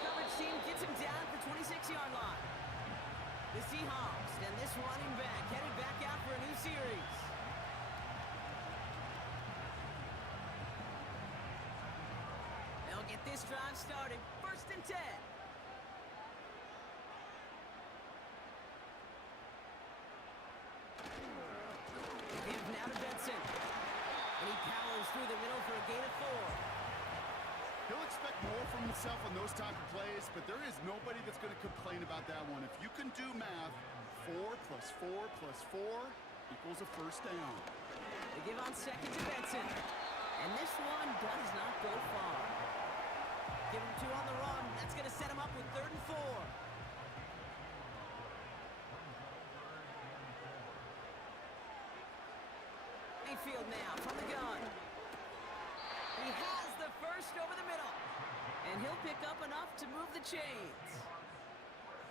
Coverage team gets him down at the 26-yard line. The Seahawks, and this running back headed back out for a new series. They'll get this drive started. 1st and 10. Give now to Benson. And he powers through the middle for a gain of 4. He'll expect more from the myself on those type of plays, but there is nobody that's going to complain about that one. If you can do math, 4 plus 4 plus 4 equals a first down. They give on second to Benson. And this one does not go far. Give him 2 on the run. That's going to set him up with 3rd and 4. Mayfield now from the gun. He has the first over the middle. And he'll pick up enough to move the chains.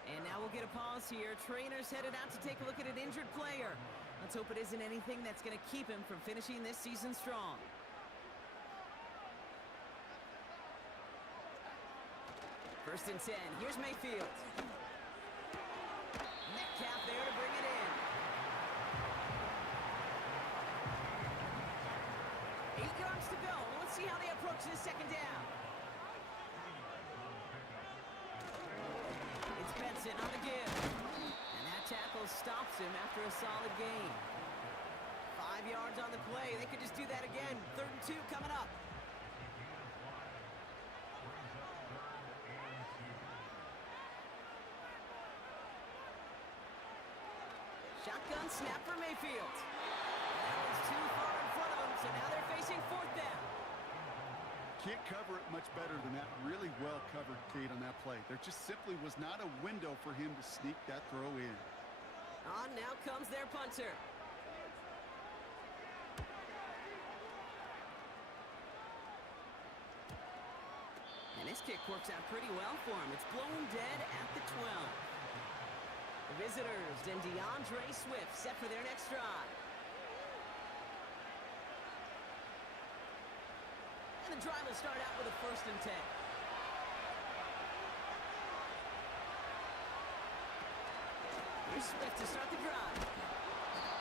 And now we'll get a pause here. Trainer's headed out to take a look at an injured player. Let's hope it isn't anything that's going to keep him from finishing this season strong. First and 10. Here's Mayfield. Metcalf there to bring it in. 8 yards to go. Let's see how they approach this second down. It's Benson on the give. And that tackle stops him after a solid gain. 5 yards on the play. They could just do that again. 3rd and 2 coming up. Shotgun snap for Mayfield. That was too far in front of him, so now they're facing 4th down. Can't cover it much better than that. Really well covered, Kate, on that play. There just simply was not a window for him to sneak that throw in. On now comes their punter. And this kick works out pretty well for him. It's blown dead at the 12. The visitors and DeAndre Swift set for their next drive. And the drive will start out with a 1st and 10. Here's Swift to start the drive.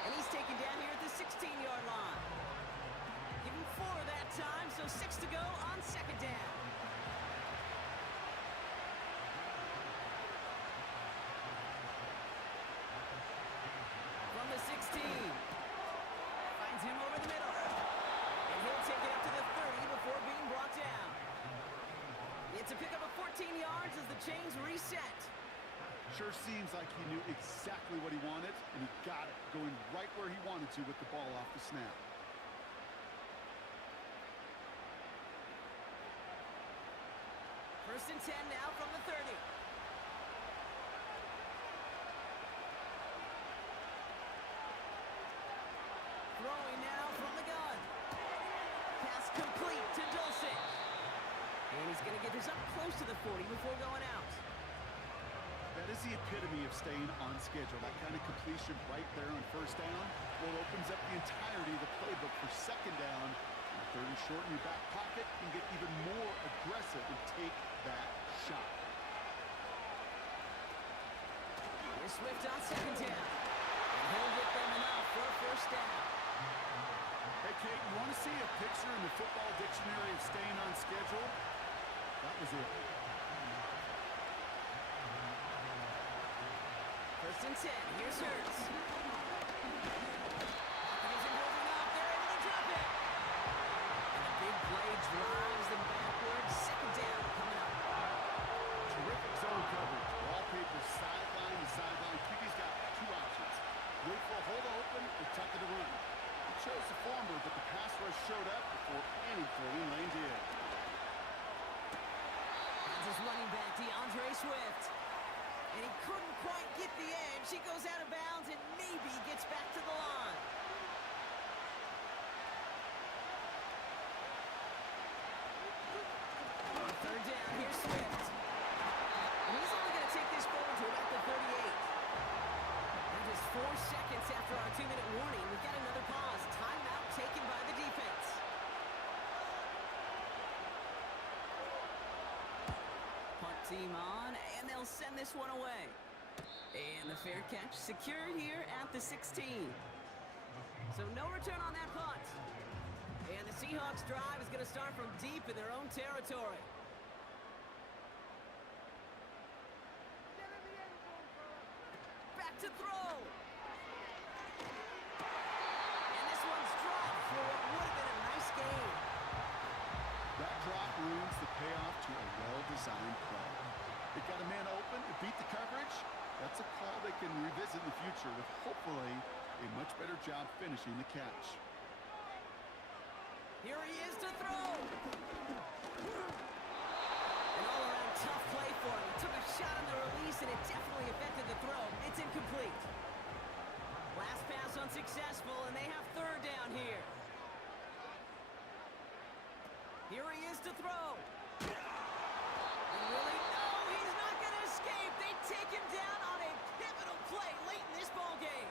And he's taken down here at the 16-yard line. Give him 4 that time, so 6 to go on 2nd down. From the 16. Finds him over the middle. And he'll take it up to the 30 before being brought down. It's a pickup of 14 yards as the chains reset. Sure seems like he knew exactly what he wanted, and he got it, going right where he wanted to with the ball off the snap. First and 10 now from the 30. Throwing now from the gun. Pass complete to Dulcich. And he's going to get this up close to the 40 before going out. That is the epitome of staying on schedule. That kind of completion right there on 1st down, well, opens up the entirety of the playbook for 2nd down. And 3rd and short in your back pocket, you can get even more aggressive and take that shot. Here's Swift on 2nd down. And he'll get them enough for a 1st down. Hey, Kate, you want to see a picture in the football dictionary of staying on schedule? That was it. First and 10. Here's Hurts. Pocket isn't moving up. They're able to drop it. And a big play drives them backwards. 2nd down coming up. Terrific zone coverage. Wallpaper sideline to sideline. QB's got 2 options. Wait for a hole open or tuck it to run. He chose the former, but the pass rush showed up before any throwing lane did. Kansas running back DeAndre Swift. And he couldn't quite get the edge. He goes out of bounds and maybe gets back to the line. On 3rd down, here's Swift. And he's only going to take this forward to about the 38. And just 4 seconds after our 2-minute warning, we've got another pause. Timeout taken by the defense. Punt team on, and they'll send this one away. And the fair catch secured here at the 16. So no return on that punt. And the Seahawks drive is going to start from deep in their own territory. Back to throw. And this one's dropped for what would have been a nice game. That drop ruins the payoff to a well-designed they can revisit in the future with hopefully a much better job finishing the catch. Here he is to throw. An all-around tough play for him. He took a shot on the release, and it definitely affected the throw. It's incomplete. Last pass unsuccessful, and they have third down here. Here he is to throw. And really, no, he's not going to escape. They take him down on a pivotal play late in this ball game.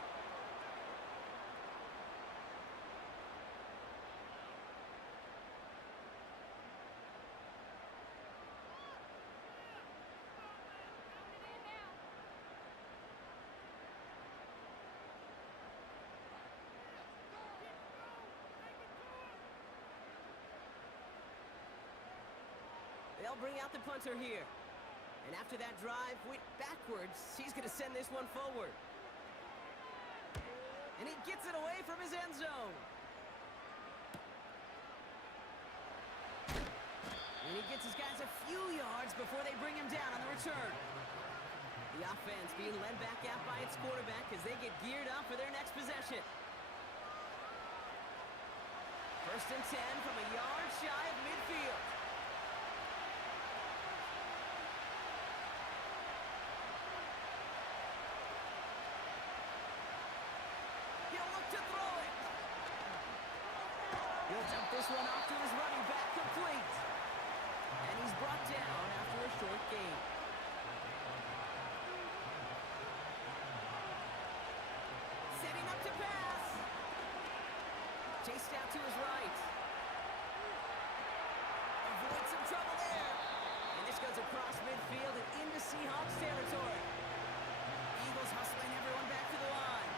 They'll bring out the punter here. And after that drive went backwards, he's going to send this one forward. And he gets it away from his end zone. And he gets his guys a few yards before they bring him down on the return. The offense being led back out by its quarterback as they get geared up for their next possession. First and 10 from a yard shy of midfield. To throw it. He'll dump this one off to his running back, complete. And he's brought down after a short gain. Setting up to pass. Chased out to his right. Avoids some trouble there. And this goes across midfield and into Seahawks territory. Eagles hustling everyone back to the line.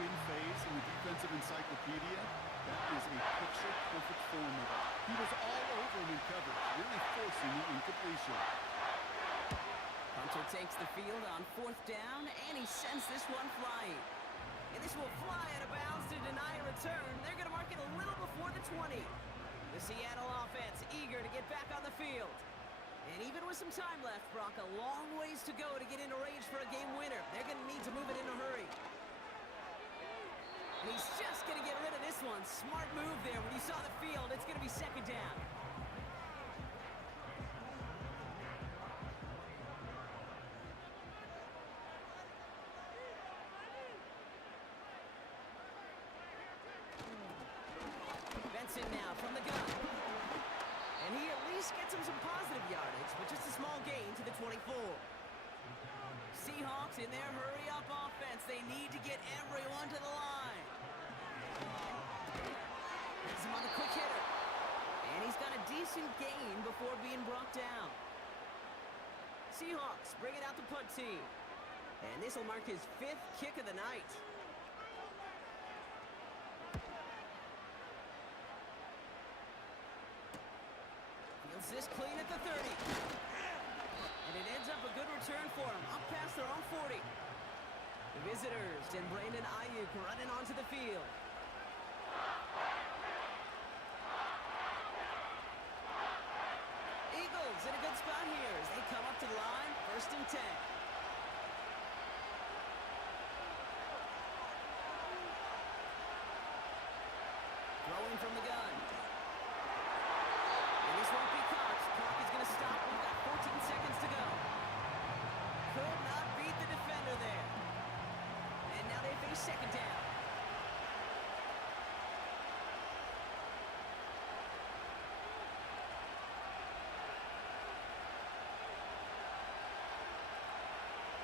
In phase in the defensive encyclopedia, that is a picture-perfect form of it. He was all over him in coverage, really forcing the incompletion. Hunter takes the field on fourth down, and he sends this one flying. And this will fly out of bounds to deny a return. They're going to mark it a little before the 20. The Seattle offense eager to get back on the field. And even with some time left, Brock, a long ways to go to get into range for a game winner. They're going to need to move it in a hurry. And he's just going to get rid of this one. Smart move there. When you saw the field, it's going to be second down. Benson now from the gun. And he at least gets him some positive yardage, but just a small gain to the 24. Seahawks in their hurry-up offense. They need to get everyone to the line. Has him on the quick hitter. And he's got a decent gain before being brought down. Seahawks bring it out the punt team. And this will mark his 5th kick of the night. Feels this clean at the 30. And it ends up a good return for him, up past their own 40. The visitors and Brandon Ayuk running onto the field. Eagles in a good spot here as they come up to the line, first and 10. Throwing from the gun. And this won't be caught. Clock is going to stop. We've got 14 seconds to go. Could not beat the defender there. And now they face second down.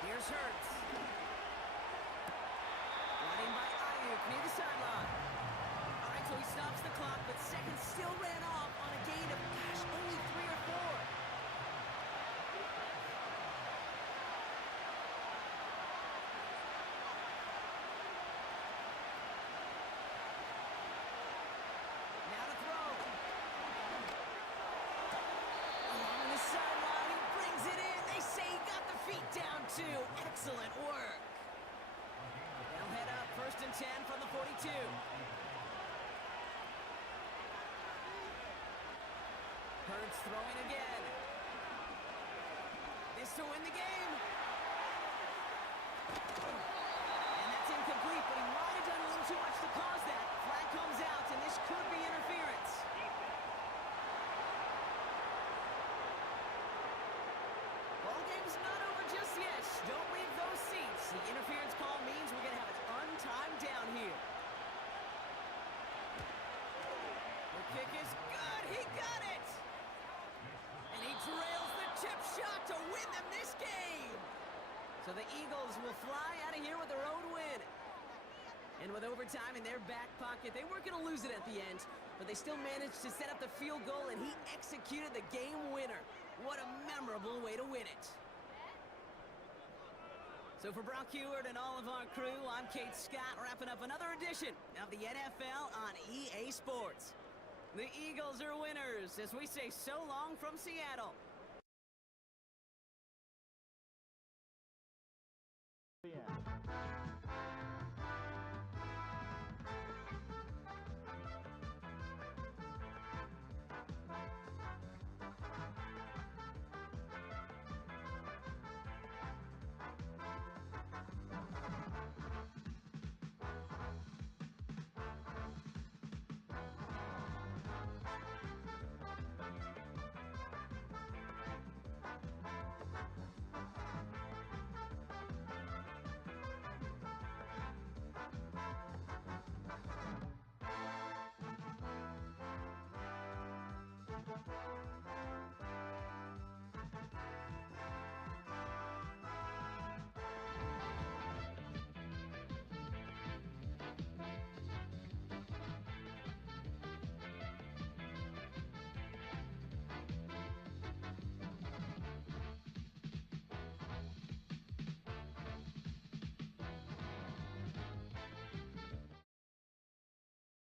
Here's Hurts. Running by Ayuk near the sideline. All right, so he stops the clock, but seconds still ran off on a gain of, only 3 or 4. Now to throw. Along the sideline, he brings it in. They say he got the feet down too. And a Excellent work. They'll head up 1st and 10 from the 42. Hurts throwing again. This to win the game. And that's incomplete, but he might have done a little too much to cause that. Flag comes out, and this could be interference. Ball game's not over just yet. Don't leave those seats. The interference call means we're going to have an untimed down here. The kick is good. He got it. And he trails the chip shot to win them this game. So the Eagles will fly out of here with the road win. And with overtime in their back pocket, they weren't going to lose it at the end, but they still managed to set up the field goal, and he executed the game winner. What a memorable way to win it. So for Brock Heward and all of our crew, I'm Kate Scott, wrapping up another edition of the NFL on EA Sports. The Eagles are winners as we say so long from Seattle.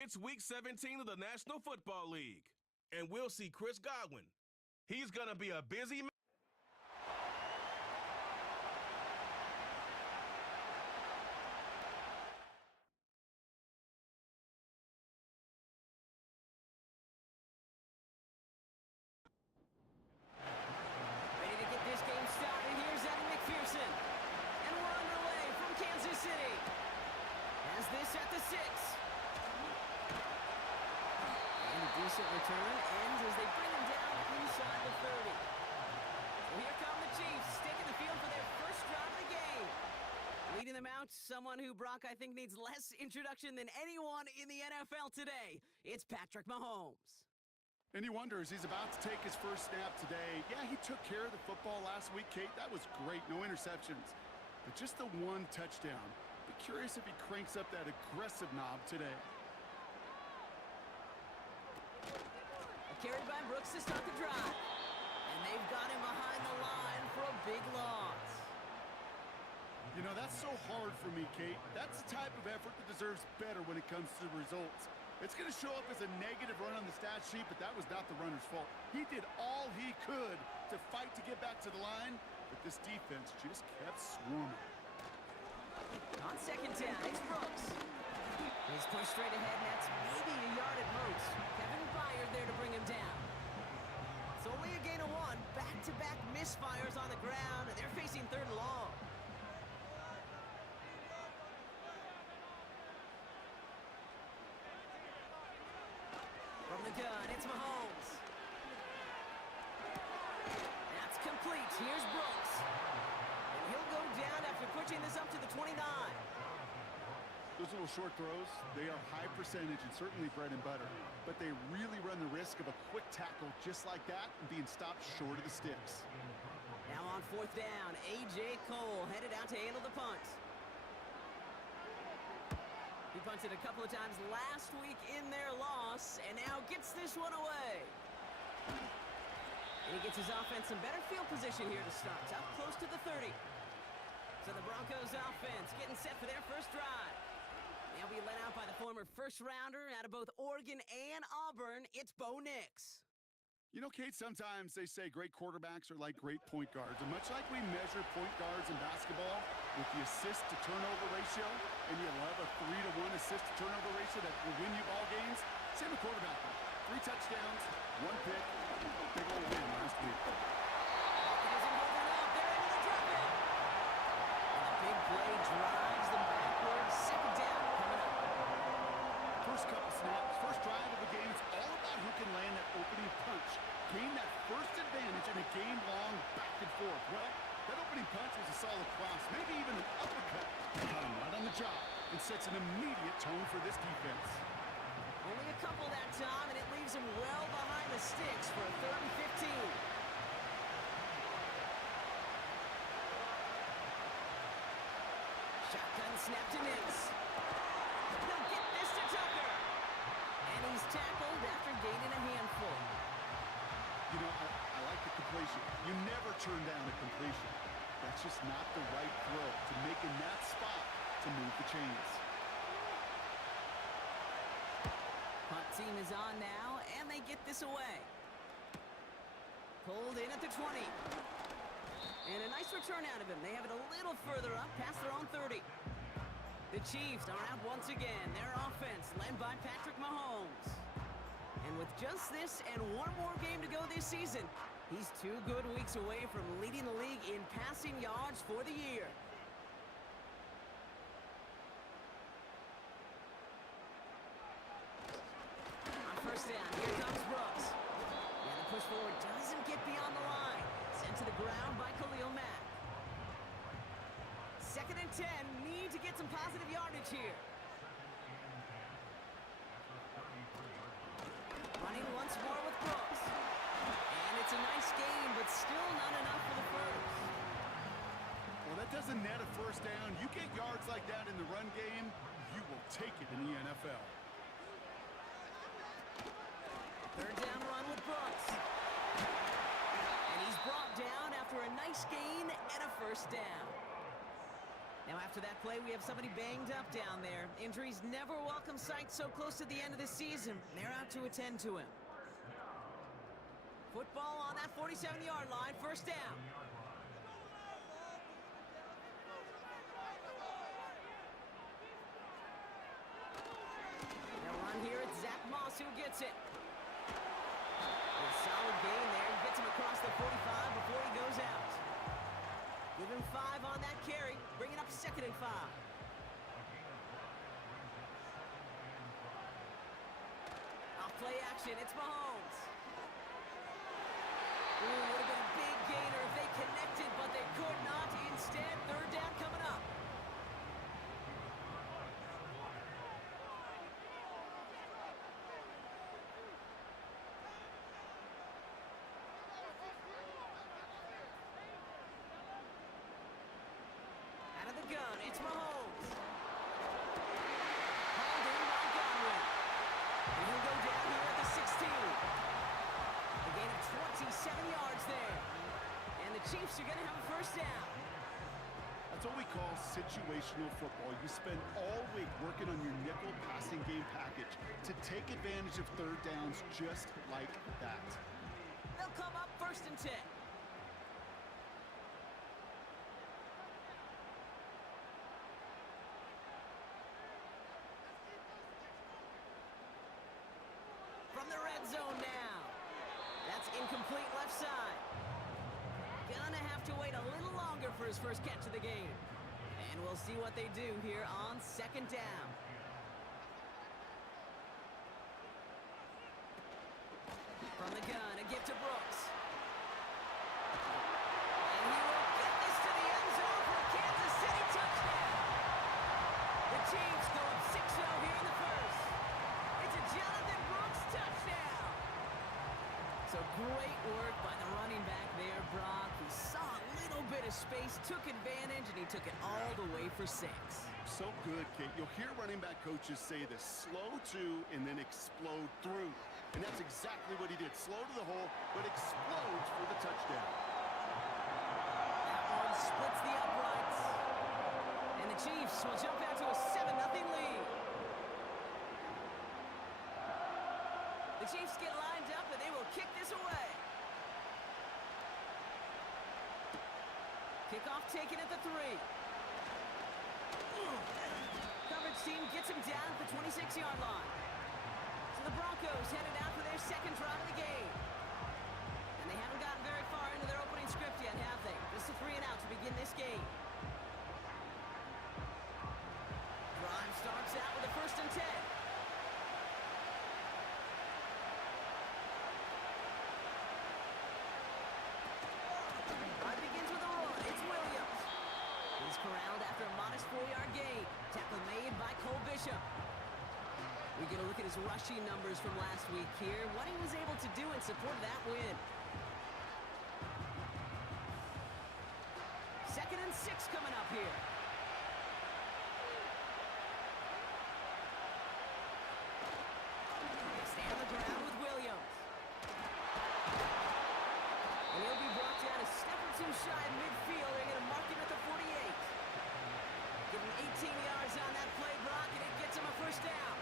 It's week 17 of the National Football League, and we'll see Chris Godwin. He's going to be a busy man. Ready to get this game started. Here's Evan McPherson. And we're underway from Kansas City. Has this at the 6. And a decent return ends as they bring him down inside the 30. So here come the Chiefs, sticking the field for their first drive of the game. Leading them out, someone who, Brock, I think needs less introduction than anyone in the NFL today. It's Patrick Mahomes. And he wonders, he's about to take his first snap today. Yeah, he took care of the football last week, Kate. That was great. No interceptions. But just the one touchdown. Be curious if he cranks up that aggressive knob today. A carry by Brooks to start the drive. And they've got him behind the line for a big loss. You know, that's so hard for me, Kate. That's the type of effort that deserves better when it comes to the results. It's going to show up as a negative run on the stat sheet, but that was not the runner's fault. He did all he could to fight to get back to the line, but this defense just kept swarming. On second down, it's Brooks. He's pushed straight ahead, and that's maybe a yard at most. Kevin Byard there to bring him down. It's only a gain of 1. Back-to-back misfires on the ground, and they're facing 3rd and long. From the gun, it's Mahomes. That's complete. Here's Brooks. And he'll go down after pushing this up to the 29. Those little short throws, they are high percentage and certainly bread and butter. But they really run the risk of a quick tackle just like that and being stopped short of the sticks. Now on 4th down, A.J. Cole headed out to handle the punt. He punted a couple of times last week in their loss, and now gets this one away. And he gets his offense in better field position here to start, up close to the 30. So the Broncos offense getting set for their first drive. They'll be led out by the former first-rounder out of both Oregon and Auburn. It's Bo Nix. You know, Kate, sometimes they say great quarterbacks are like great point guards. And much like we measure point guards in basketball with the assist-to-turnover ratio, and you love a 3-to-1 assist-to-turnover ratio that will win you ball games, same with quarterbacking. 3 touchdowns, 1 pick, big old win last week. It isn't holding up. They're able to drop it. And the big play drives them backwards. Second down coming up. First couple snaps, first drive of the game, it's all about who can land that opening punch. Gain that first advantage in a game-long back and forth. Well, that opening punch was a solid cross, maybe even an uppercut. Got him right on the job and sets an immediate tone for this defense. Only a couple that time, and it leaves him well behind the sticks for a 3rd and 15. Shotgun snap to Nix. He'll get this to Tucker. And he's tackled after gaining a handful. You know, I like the completion. You never turn down a completion. That's just not the right throw to make in that spot to move the chains. Punt team is on now, and they get this away. Pulled in at the 20. And a nice return out of him. They have it a little further up, past their own 30. The Chiefs are out once again. Their offense led by Patrick Mahomes. And with just this and one more game to go this season, he's 2 good weeks away from leading the league in passing yards for the year. On first down, here comes Brooks. And the push forward doesn't get beyond the line. Sent to the ground by Khalil Mack. 2nd and 10, need to get some positive yardage here. Running once more with Brooks. And it's a nice gain, but still not enough for the first. Well, that doesn't net a first down. You get yards like that in the run game, you will take it in the NFL. 3rd down run with Brooks. And he's brought down after a nice gain and a first down. Now after that play, we have somebody banged up down there. Injuries never welcome sight so close to the end of the season. They're out to attend to him. Football on that 47-yard line, first down. They'll run here, it's Zach Moss who gets it. A solid gain there. He gets him across the 45 before he goes out. Give him 5 on that carry. Bring it up 2nd and 5. Off play action. It's Mahomes. Ooh, would have been a big gainer if they connected, but they could not. Instead, 3rd down coming up. Gun, it's Mahomes. Hauled in by Godwin. And he'll go down here at the 16. A gain of 27 yards there. And the Chiefs are going to have a first down. That's what we call situational football. You spend all week working on your nickel passing game package to take advantage of 3rd downs just like that. They'll come up 1st and 10. From the red zone now. That's incomplete left side. Gonna have to wait a little longer for his first catch of the game. And we'll see what they do here on 2nd down. From the gun, a gift to Brooks. And he will get this to the end zone for a Kansas City touchdown. The Chiefs go up 6-0 here in the first. It's a Jonathan Brooks touchdown. So great work by the running back there, Brock. He saw a little bit of space, took advantage, and he took it all the way for 6. So good, Kate. You'll hear running back coaches say this: slow to and then explode through. And that's exactly what he did. Slow to the hole, but explodes for the touchdown. That one splits the uprights. And the Chiefs will jump out to a 7-0 lead. The Chiefs get lined up, and they will kick this away. Kickoff taken at the 3. Coverage team gets him down at the 26-yard line. So the Broncos headed out for their second drive of the game. And they haven't gotten very far into their opening script yet, have they? Just a 3-and-out to begin this game. Drive starts out with a 1st and 10. Drive begins with a run. It's Williams. He's corralled after a modest 4-yard gain. Tackle made by Cole Bishop. We get a look at his rushing numbers from last week here. What he was able to do in support of that win. 2nd and 6 coming up here. They stay on the ground with Williams. And he'll be brought down a step or two shy of midfield. They're going to mark him at the 48. Give him 18 yards on that play, Brock, and it gets him a 1st down.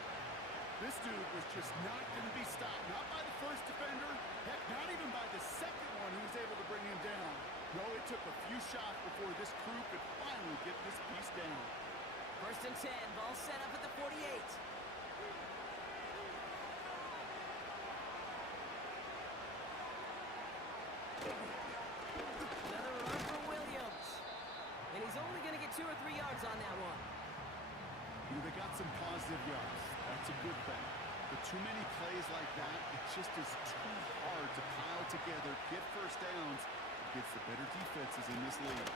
This dude was just not going to be stopped. Not by the first defender. Heck, not even by the second one who was able to bring him down. No, it took a few shots before this crew could finally get this piece down. 1st and 10. Ball set up at the 48. Another run for Williams. And he's only going to get 2 or 3 yards on that one. You know, they got some positive yards. That's a good thing. But too many plays like that, it just is too hard to pile together, get 1st downs against the better defenses in this league.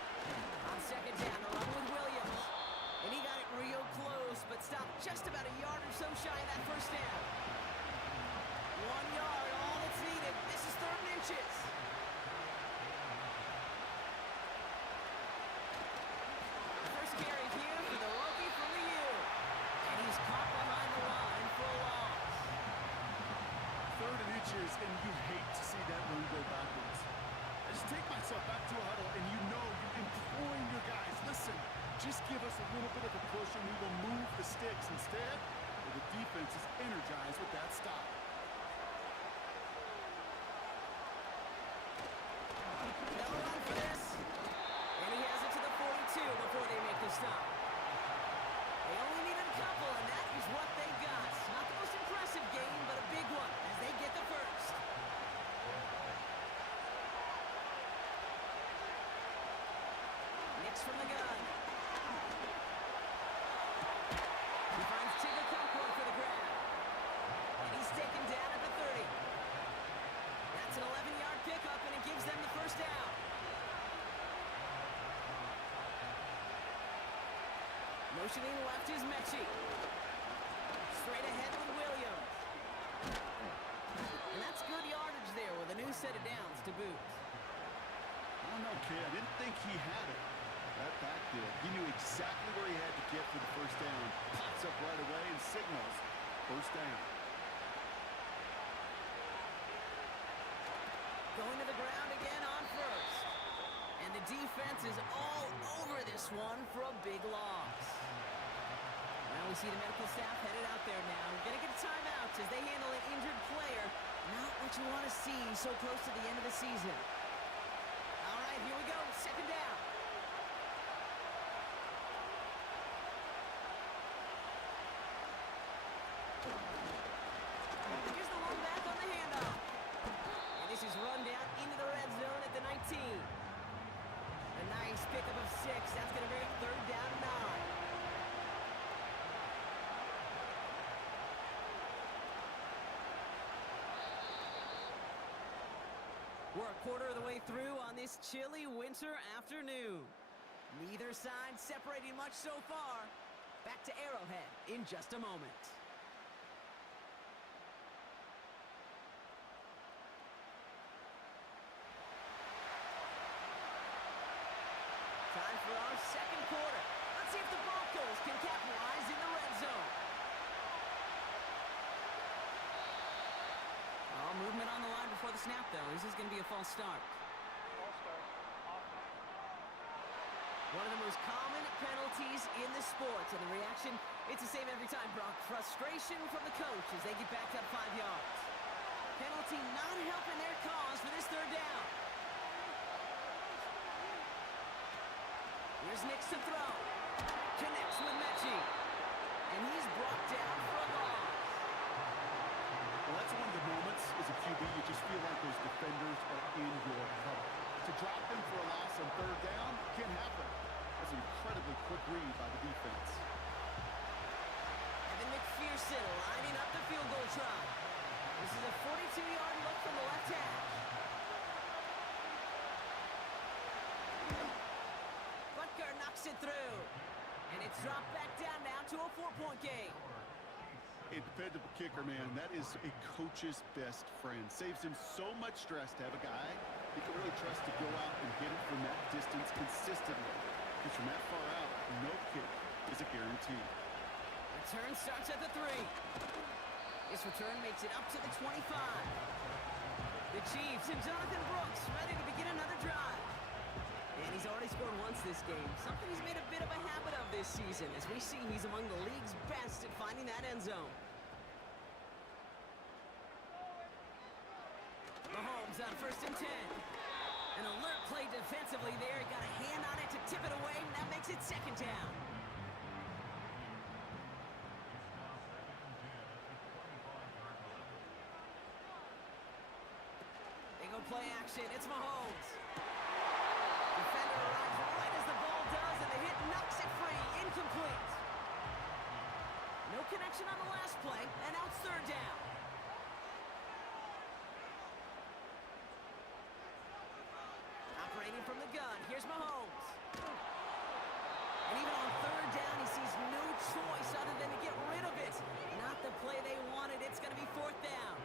On 2nd down, a run with Williams. And he got it real close, but stopped just about a yard or so shy of that 1st down. 1 yard, all that's needed. This is 3rd and inches. First carry here for the rookie from the U. And he's caught behind the line for a loss. 3rd and inches, and you hate to see that run go backwards. I just take myself back to a huddle, and you know you're imploring your guys, listen, just give us a little bit of a push, and we will move the sticks. Instead, the defense is energized with that stop. Another run for this. And he has it to the 42 before they make the stop. They only needed a couple, and that is what they got. Not the most impressive game, but a big one as they get the 1st. Nix from the gun. He finds Tigger Concord for the grab. And he's taken down at the 30. That's an 11-yard pickup, and it gives them the 1st down. Motioning left is Mechie. Straight ahead with Williams. And that's good yardage there with a new set of downs to boot. I don't know, kid. I didn't think he had it. That back did. He knew exactly where he had to get for the 1st down. Pops up right away and signals 1st down. Going to the ground again on 1st. And the defense is all over this one for a big loss. Now we see the medical staff headed out there now. We're going to get timeouts as they handle an injured player. Not what you want to see so close to the end of the season. All right, here we go. 2nd down. Here's the one back on the handoff. And this is run down into the red zone at the 19. A nice pickup of 6. That's going to bring up 3rd down and 9. We're a quarter of the way through on this chilly winter afternoon. Neither side separating much so far. Back to Arrowhead in just a moment. Time for our 2nd quarter. Let's see if the Broncos can capitalize in the red zone. All movement on the line before the snap, though. This is going to be a false start. False start. Offense. One of the most common penalties in the sport, and the reaction, it's the same every time, Brock. Frustration from the coach as they get backed up 5 yards. Penalty not helping their cause for this third down. Here's Nix to throw. Connects with Mechie. And he's brought down for a loss. Well, that's one of the moments as a QB you just feel like those defenders are in your cover. To drop them for a loss on third down can happen. That's an incredibly quick read by the defense. Evan McPherson lining up the field goal try. This is a 42-yard look from the left hash. Butker knocks it through. And it's dropped back down now to a 4-point game. A dependable kicker, man, that is a coach's best friend. Saves him so much stress to have a guy he can really trust to go out and hit it from that distance consistently. Because from that far out, no kick is a guarantee. Return starts at the 3. This return makes it up to the 25. The Chiefs and Jonathan Brooks ready to begin another drive. And he's already scored once this game, something he's made a bit of a habit of this season. As we see, he's among the league's best at finding that end zone. Mahomes on 1st and 10. An alert play defensively there. Got a hand on it to tip it away, and that makes it 2nd down. They go play action. It's Mahomes. Defender arrives right as the ball does, and the hit knocks it free. Incomplete. No connection on the last play, and now it's 3rd down. Operating from the gun, here's Mahomes. And even on 3rd down, he sees no choice other than to get rid of it. Not the play they wanted. It's going to be 4th down.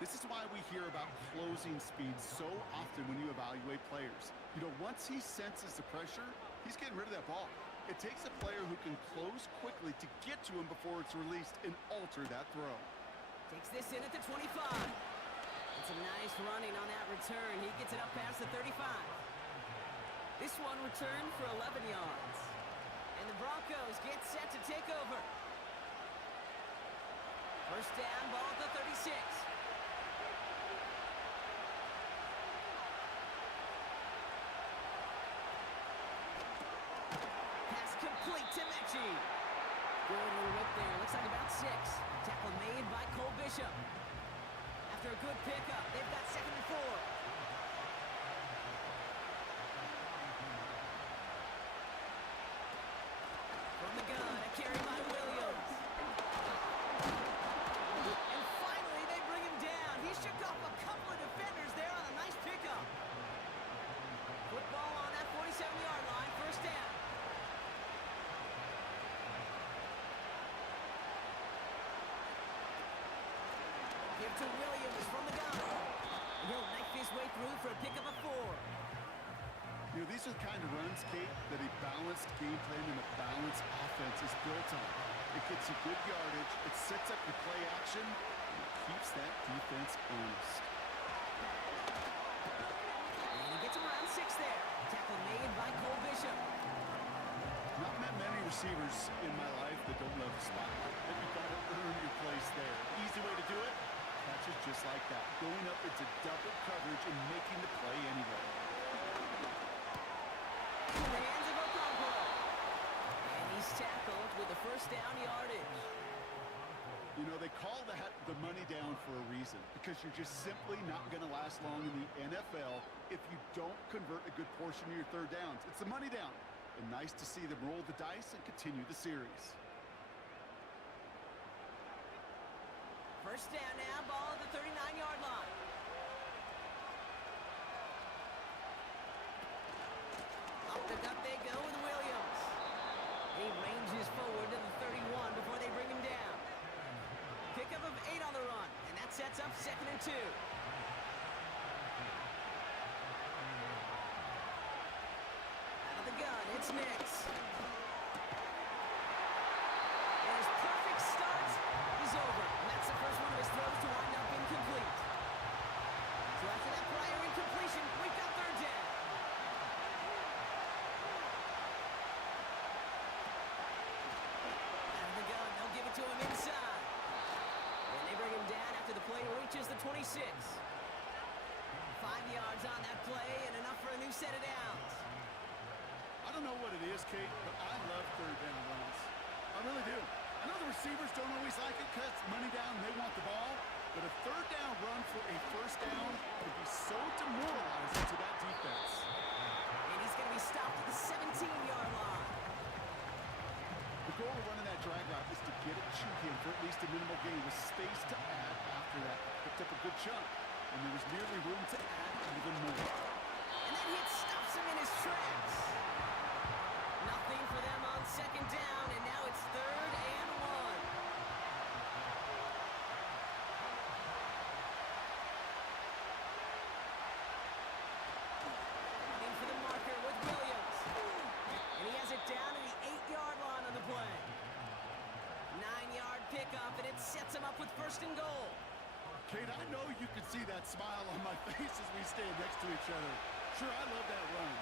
This is why we hear about closing speed so often when you evaluate players. You know, once he senses the pressure, he's getting rid of that ball. It takes a player who can close quickly to get to him before it's released and alter that throw. Takes this in at the 25. It's a nice running on that return. He gets it up past the 35. This one returned for 11 yards. And the Broncos get set to take over. 1st down, ball at the 36. Complete to Mechie. Good little whip there. Looks like about 6. Tackle made by Cole Bishop. After a good pickup, they've got 2nd and 4. From the gun, a carry by Williams. And finally, they bring him down. He shook off a couple of defenders there on a nice pickup. Football on that 47-yard line. 1st down. Give to Williams from the gun. He'll knife his way through for a pickup of 4. You know, these are the kind of runs, Kate, that a balanced game plan and a balanced offense is built on. It gets you good yardage, it sets up your play action, and it keeps that defense honest. And he gets around 6 there. Tackle made by Cole Bishop. Not met many receivers in my life that don't love the spotlight. But you got to earn your place there. Easy way to do it, catches just like that. Going up into double coverage and making the play anyway. In the hands of Oakland. And he's tackled with the 1st down yardage. You know, they call that the money down for a reason, because you're just simply not going to last long in the NFL if you don't convert a good portion of your 3rd downs. It's the money down. And nice to see them roll the dice and continue the series. 1st down now, ball at the 39-yard line. Up the gut they go with Williams. He ranges forward to the 31 before they bring him down. Pickup of 8 on the run, and that sets up 2nd and 2. Out of the gun, it's Nix. And his perfect start is over. And that's the first one of his throws to wind up incomplete. So after that prior incompletion, we've got 3rd down. Out of the gun, they'll give it to him inside. And they bring him down after the play reaches 26. 5 yards on that play and enough for a new set of downs. I don't know what it is, Kate, but I love third down runs. I really do. I know the receivers don't always like it because it's money down and they want the ball, but a third down run for a first down can be so demoralizing to that defense. And he's going to be stopped at the 17-yard line. The goal of running that drag route is to get it to him for at least a minimal gain with space to add after that. Picked up a good chunk, and there was nearly room to add even more. And that hit stops him in his tracks. Nothing for them on second down, and now it's 3rd and 1. In for the marker with Williams. And he has it down to the 8-yard line on the play. 9-yard pickup, and it sets him up with 1st and goal. Kate, I know you can see that smile on my face as we stand next to each other. Sure, I love that run.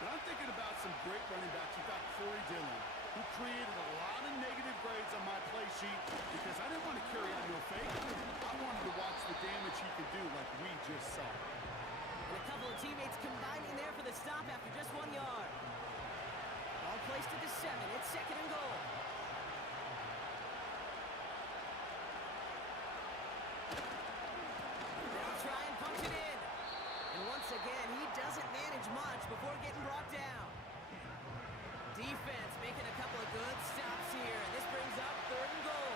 But I'm thinking about some great running backs. You've got Corey Dillon, who created a lot of negative grades on my play sheet because I didn't want to carry out no fake. I wanted to watch the damage he could do like we just saw. And a couple of teammates combining there for the stop after just 1 yard. Ball placed at the 7. It's 2nd and goal. They'll try and punch it in. And once again, he doesn't manage much before getting brought down. Defense making a couple of good stops here, and this brings up 3rd and goal.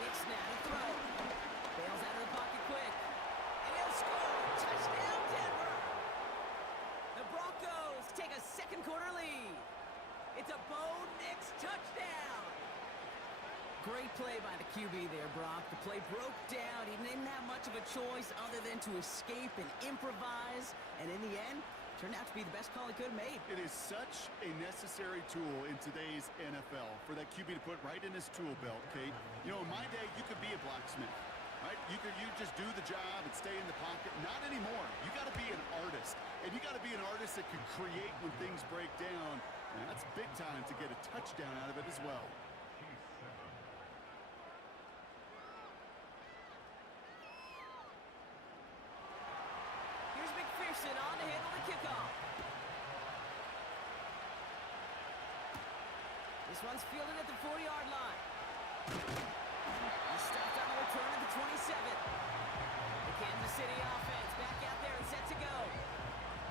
Nick snap and throw. Bails out of the pocket quick. And he'll score! Touchdown, Denver! The Broncos take a second-quarter lead. It's a Bo Nix touchdown! Great play by the QB there, Brock. The play broke down. He didn't have much of a choice other than to escape and improvise. And in the end, turned out to be the best call he could have made. It is such a necessary tool in today's NFL for that QB to put right in his tool belt, Kate. You know, in my day, you could be a blacksmith, right? You just do the job and stay in the pocket. Not anymore. You got to be an artist. And you got to be an artist that can create when things break down. And that's big time to get a touchdown out of it as well. On to handle the kickoff. This one's fielded at the 40-yard line. He's stopped on the return at the 27. The Kansas City offense back out there and set to go.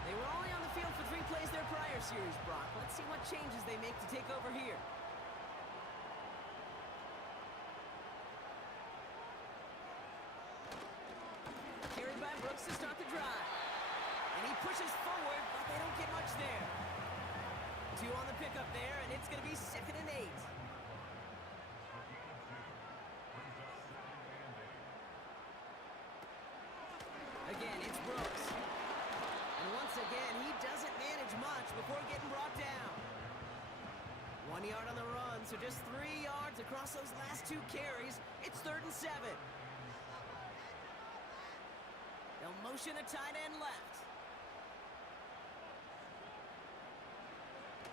They were only on the field for 3 plays their prior series, Brock. Let's see what changes they make to take over here. Carried by Brooks to start the drive. And he pushes forward, but they don't get much there. 2 on the pickup there, and it's going to be 2nd and 8. Again, it's Brooks. And once again, he doesn't manage much before getting brought down. 1 yard on the run, so just 3 yards across those last 2 carries. It's 3rd and 7. They'll motion a tight end left.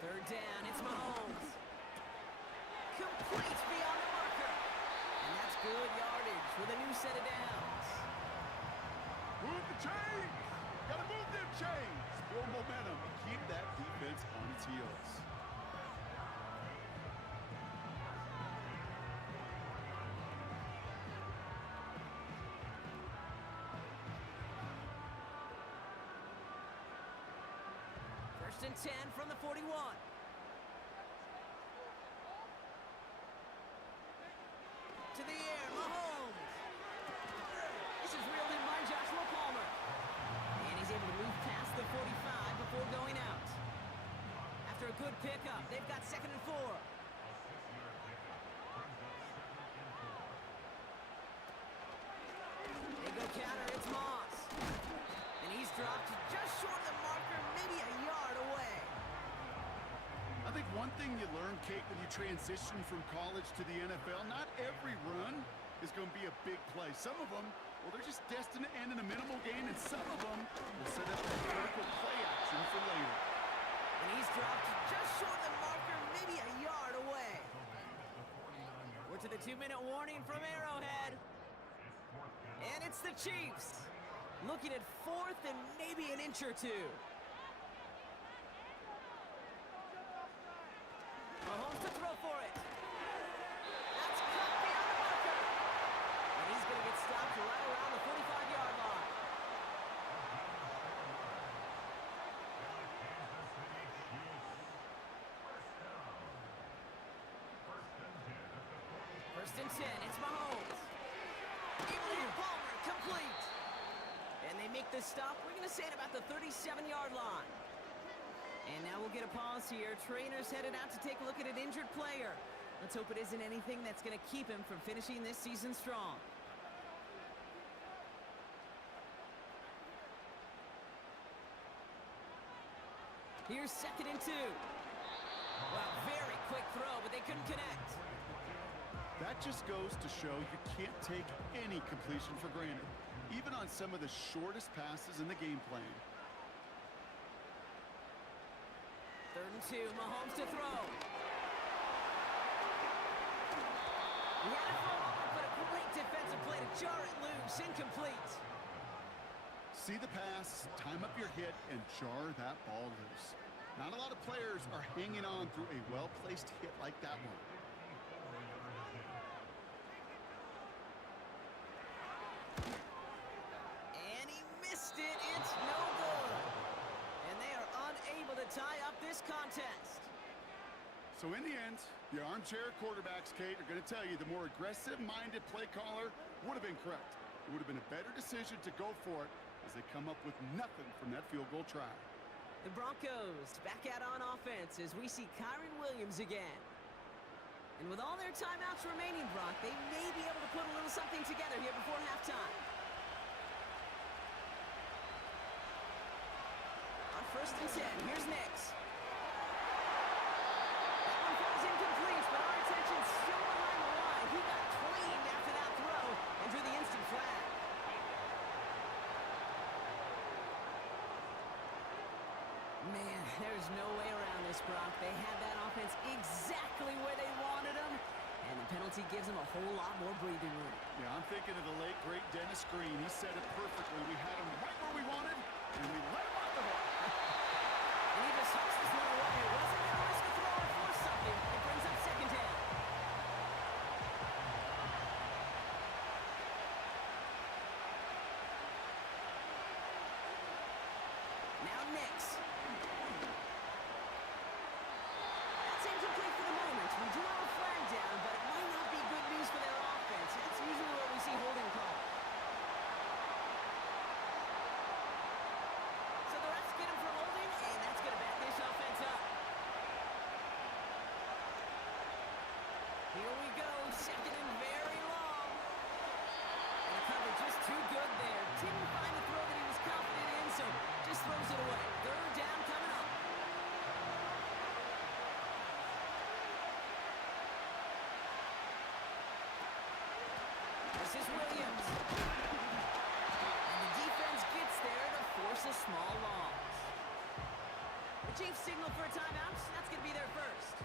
3rd down, it's Mahomes. Complete beyond the marker. And that's good yardage with a new set of downs. Move the chains! Gotta move them chains! Build momentum and keep that defense on its heels. First and 10 from the 41. To the air, Mahomes. This is reeled in by Joshua Palmer. And he's able to move past the 45 before going out. After a good pickup, they've got 2nd and 4. They go counter, it's Moss. And he's dropped just short of the marker, maybe a yard away. I think one thing you learn, Kate, when you transition from college to the NFL, not every run is going to be a big play. Some of them, well, they're just destined to end in a minimal gain, and some of them will set up that critical play action for later. And he's dropped just short of the marker, maybe a yard away. a 2-minute warning from Arrowhead. And it's the Chiefs. Looking at 4th and maybe an inch or two. Mahomes to throw for it. That's caught beyond the marker. And he's going to get stopped right around the 45-yard line. First and 10, it's Mahomes. Able to hit Palmer, complete. And they make the stop, we're going to say, at about the 37-yard line. And now we'll get a pause here. Trainer's headed out to take a look at an injured player. Let's hope it isn't anything that's going to keep him from finishing this season strong. Here's 2nd and 2. Wow, very quick throw, but they couldn't connect. That just goes to show you can't take any completion for granted, even on some of the shortest passes in the game plan. 3rd and 2, Mahomes to throw. He had it for a moment, but a great defensive play to jar it loose, incomplete. See the pass, time up your hit, and jar that ball loose. Not a lot of players are hanging on through a well-placed hit like that one. And he missed it. It's no good. And they are unable to tie up this contest. So in the end, the armchair quarterbacks, Kate, are going to tell you the more aggressive-minded play caller would have been correct. It would have been a better decision to go for it as they come up with nothing from that field goal try. The Broncos back out on offense as we see Kyron Williams again. And with all their timeouts remaining, Brock, they may be able to put a little something together here before halftime. On 1st and 10, here's Nix. That one falls incomplete, but our attention's still behind the line. He got cleaned after that throw and drew the instant flag. Man, there's no way around this, Brock. They had that offense exactly where they wanted them, and the penalty gives them a whole lot more breathing room. Yeah, I'm thinking of the late, great Dennis Green. He said it perfectly. We had him right where we wanted, and we let him off the hook. And he just hucks this one away. Wasn't going to risk a throw or force something. It brings up 2nd down. Now Nix. That's incomplete for the moment. We do have a flag down, but it might not be good news for their offense. That's usually what we see holding call. So the refs get him for holding, and that's going to back this offense up. Here we go, 2nd and very long. And the cover just too good there. Didn't find the throw that he was confident in, so just throws it away. 3rd down coming up. This is Williams. And the defense gets there to force a small loss. The Chiefs signal for a timeout. That's going to be their first.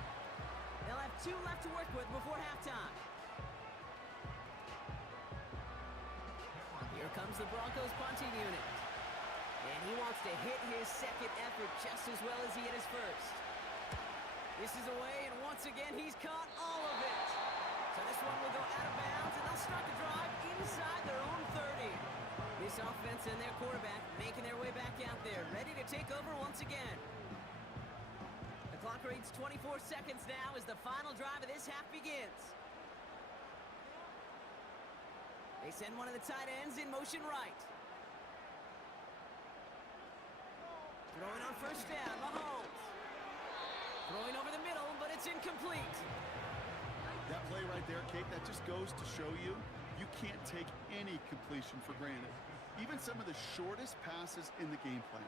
They'll have 2 left to work with before halftime. Here comes the Broncos punting unit. And he wants to hit his 2nd effort just as well as he hit his first. This is away, and once again, he's caught all of it. So this one will go out of bounds, and they'll start the drive inside their own 30. This offense and their quarterback making their way back out there, ready to take over once again. The clock reads 24 seconds now as the final drive of this half begins. They send one of the tight ends in motion right. Throwing on 1st down, Mahomes. Throwing over the middle, but it's incomplete. That play right there, Kate, that just goes to show you you can't take any completion for granted. Even some of the shortest passes in the game plan.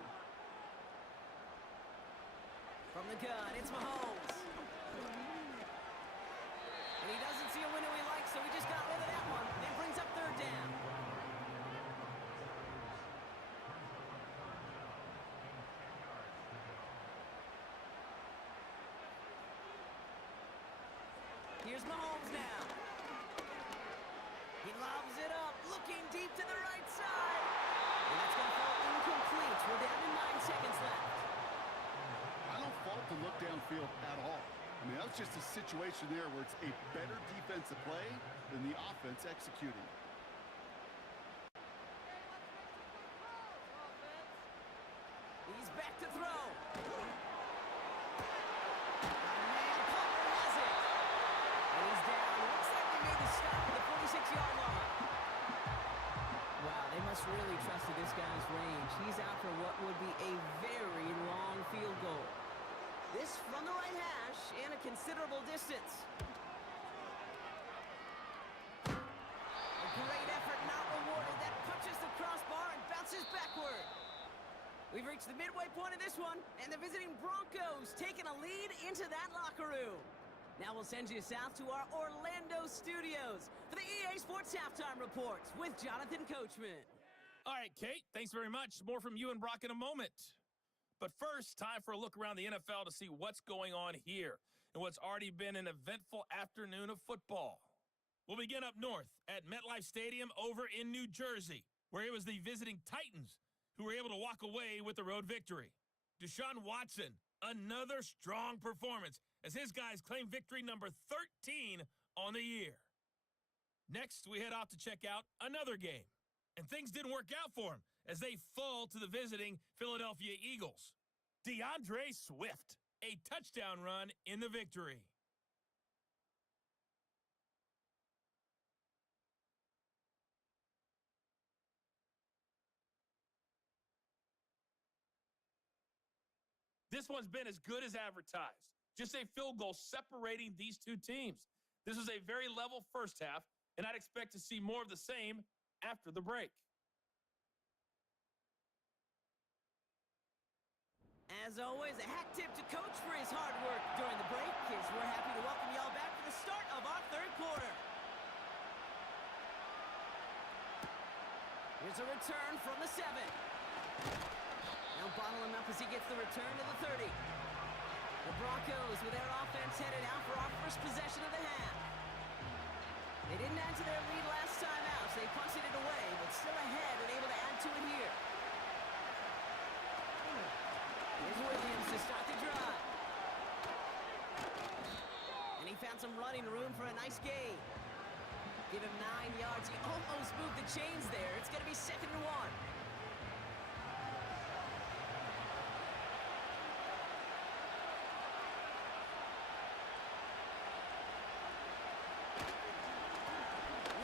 From the gun, it's Mahomes. And he doesn't see a window he likes, so he just got rid of that one. Then brings up 3rd down. Here's Mahomes now. seconds left. I don't fault the look downfield at all. I mean, that was just a situation there where it's a better defensive play than the offense executing. He's back to throw. Man, Cutler has it. And he's down. Looks like they made the stop at the 46-yard line. Wow, they must really trust this guy's range. He's out for what would be a very long field goal. This from the right hash and a considerable distance. A great effort not rewarded. That punches the crossbar and bounces backward. We've reached the midway point of this one, and the visiting Broncos taking a lead into that locker room. Now we'll send you south to our Orlando studios for the EA Sports Halftime Reports with Jonathan Coachman. All right, Kate, thanks very much. More from you and Brock in a moment. But first, time for a look around the NFL to see what's going on here and what's already been an eventful afternoon of football. We'll begin up north at MetLife Stadium over in New Jersey, where it was the visiting Titans who were able to walk away with the road victory. Deshaun Watson, another strong performance as his guys claim victory number 13 on the year. Next, we head off to check out another game. And things didn't work out for him as they fall to the visiting Philadelphia Eagles. DeAndre Swift, a touchdown run in the victory. This one's been as good as advertised. Just a field goal separating these two teams. This was a very level first half, and I'd expect to see more of the same after the break. As always, a hat tip to Coach for his hard work during the break, as we're happy to welcome y'all back for the start of our third quarter. Here's a return from the 7. Now bottle him up as he gets the return to the 30. The Broncos with their offense headed out for our first possession of the half. They didn't add to their lead last time out, so they punted it away, but still ahead and able to add to it here. Here's Williams to start the drive. And he found some running room for a nice gain. Give him 9 yards. He almost moved the chains there. It's going to be 2nd and 1.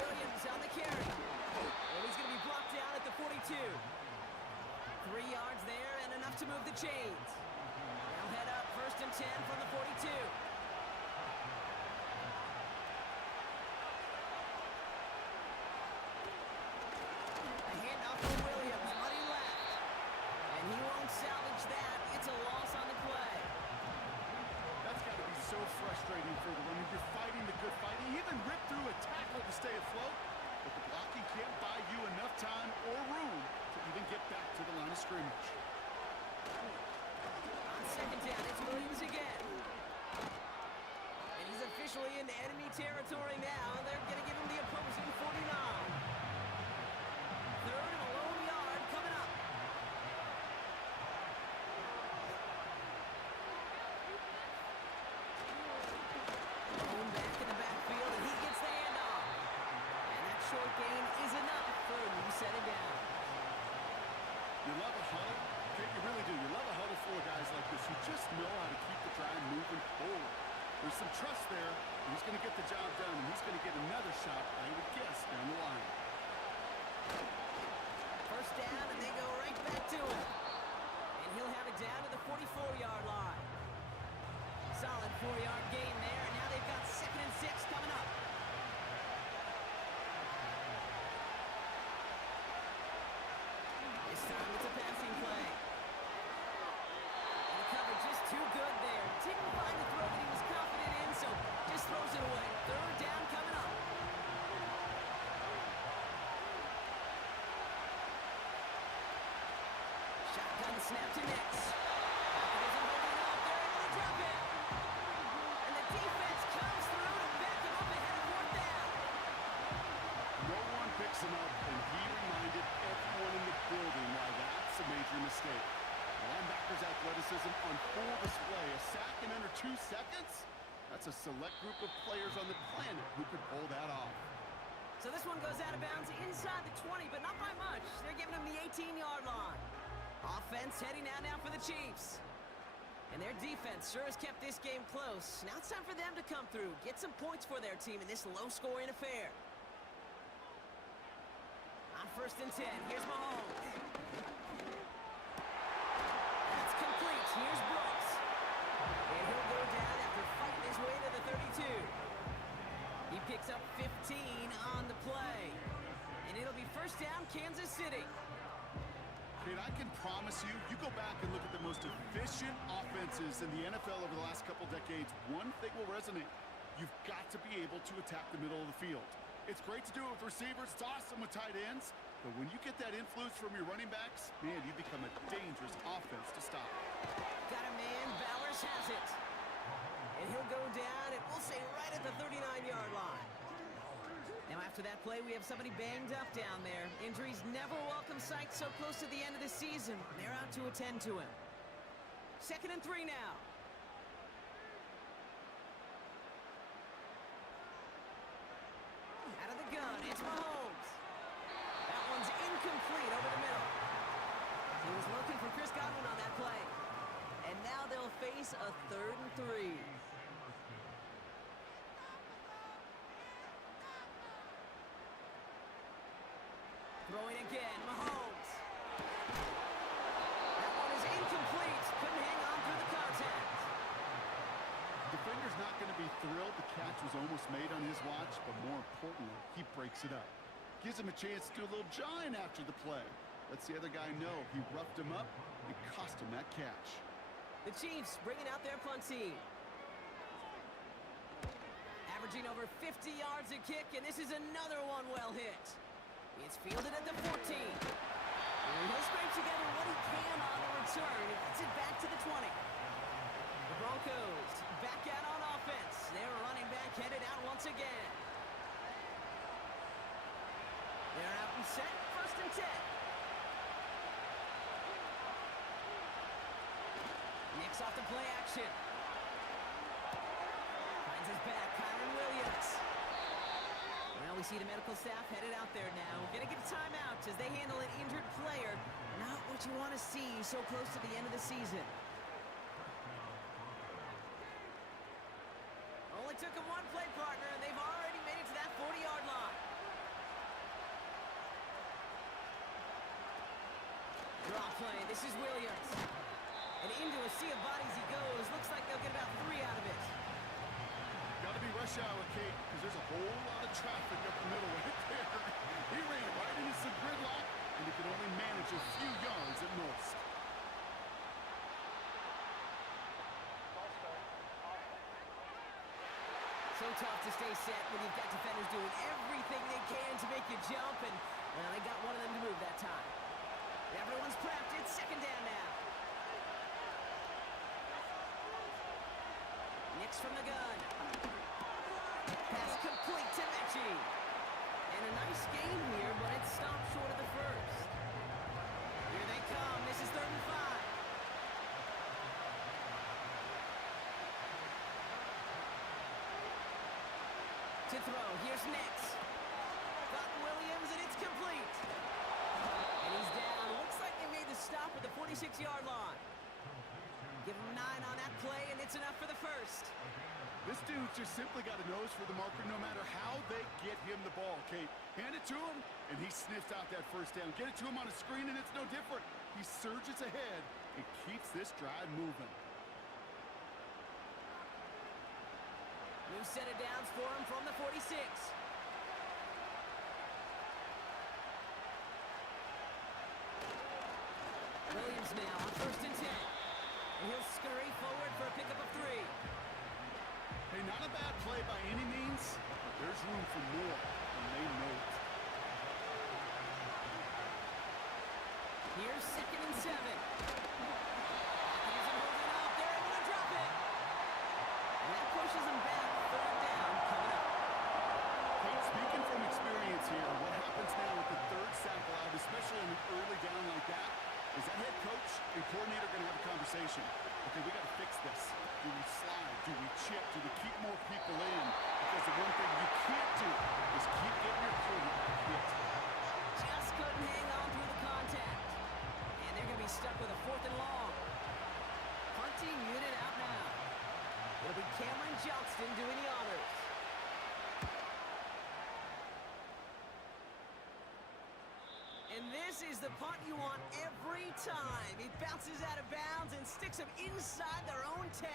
Williams on the carry. And he's going to be blocked down at the 42. 3 yards there and enough to move the chains. They'll head up 1st and 10 from the 42. A handoff for Williams, running left. And he won't salvage that. It's a loss on the play. That's got to be so frustrating for the runner. You're fighting the good fight. He even ripped through a tackle to stay afloat, but the blocking can't buy you enough time or room to even get back to the line of scrimmage. On 2nd down, it's Williams again. And he's officially into enemy territory now. They're going to give him the opposing 49. 3rd and a lone yard coming up. Lone back in the backfield, and he gets the handoff. And that short gain is enough for a new setting down. You love a huddle. Okay, you really do. You love a huddle full of guys like this who just know how to keep the drive moving forward. There's some trust there. He's going to get the job done, and he's going to get another shot, I would guess, down the line. 1st down, and they go right back to him. And he'll have it down to the 44-yard line. Solid 4-yard gain there, and now they've got 2nd and 6 coming up. This time it's a passing play. And the coverage is too good there. Didn't find the throw that he was confident in, so just throws it away. 3rd down coming up. Shotgun snap to Nix. Pocket isn't holding up. They're able to drop it. And the defense comes through to back him up ahead of 4th down. No one picks him up, and he reminded everyone in the building why that's a major mistake. Well, I'm athleticism on full display. A sack in under 2 seconds? That's a select group of players on the planet who could pull that off. So this one goes out of bounds inside the 20, but not by much. They're giving him the 18-yard line. Offense heading out now for the Chiefs. And their defense sure has kept this game close. Now it's time for them to come through, get some points for their team in this low-scoring affair. On 1st and 10, here's Mahomes. That's complete. Here's Brooks. And he'll go down after fighting his way to the 32. He picks up 15 on the play. And it'll be 1st down, Kansas City. Kate, I can promise you, you go back and look at the most efficient offenses in the NFL over the last couple decades, one thing will resonate. You've got to be able to attack the middle of the field. It's great to do it with receivers, it's awesome with tight ends, but when you get that influence from your running backs, man, you become a dangerous offense to stop. Got a man, Bowers has it. And he'll go down, and we'll say right at the 39-yard line. Now after that play, we have somebody banged up down there. Injuries never welcome sight so close to the end of the season. They're out to attend to him. 2nd and 3 now. Out of the gun, it's Mahomes. That one's incomplete over the middle. He was looking for Chris Godwin on that play. And now they'll face a 3rd and 3. Throwing again, Mahomes. That one is incomplete. Couldn't hang on through the contact. Defender's not going to be thrilled the catch was almost made on his watch, but more importantly, he breaks it up. Gives him a chance to do a little jawing after the play. Lets the other guy know he roughed him up and cost him that catch. The Chiefs bringing out their punt team. Averaging over 50 yards a kick, and this is another one well hit. It's fielded at the 14. And he'll scrape together what he can on the return and gets it back to the 20. The Broncos back out on offense. Their running back headed out once again. They're out and set. 1st and 10. Nicks off the play action. Finds his back, Kyron Williams. Well, we see the medical staff headed out there now. We're going to get a timeout as they handle an injured player. Not what you want to see so close to the end of the season. Only took him one play partner, and they've already made it to that 40-yard line. Draw play. This is Williams. And into a sea of bodies he goes. Looks like they'll get about 3 out of it. Got to be rush hour, Kate, because there's a whole lot of traffic up the middle right there. He ran right into some gridlock, and he could only manage a few yards at most. So tough to stay set when you've got defenders doing everything they can to make you jump, and, well, they got one of them to move that time. Everyone's prepped. It's 2nd down now. Nicks from the gun. Pass complete to Mechie. And a nice game here, but it stopped short of the 1st. Here they come. This is 3rd and 5. To throw. Here's Nicks. Got Williams, and it's complete. And he's down. Looks like they made the stop at the 46-yard line. Give him 9 on that play, and it's enough for the 1st. This dude just simply got a nose for the marker no matter how they get him the ball, Kate. Hand it to him, and he sniffs out that 1st down. Get it to him on a screen, and it's no different. He surges ahead and keeps this drive moving. New set of downs for him from the 46. Williams now on 1st and 10. And he'll scurry forward for a pickup of 3. Hey, not a bad play by any means, but there's room for more, and they know it. Here's 2nd and 7. He isn't holding up. They're able to drop it. And that pushes him back. 3rd down coming up. Kate, speaking from experience here, what happens now with the 3rd sack allowed, especially in an early down like that, is that head coach and coordinator going to have a conversation. conversation. Okay, we got to fix this. Do we slide? Do we chip? Do we keep more people in? Because the one thing you can't do is keep getting your quarterback hit. Just couldn't hang on through the contact. And they're going to be stuck with a 4th and long. Punting unit out now. It'll be Cameron Johnston doing the honors. And this is the punt you want every time. It bounces out of bounds and sticks them inside their own 10.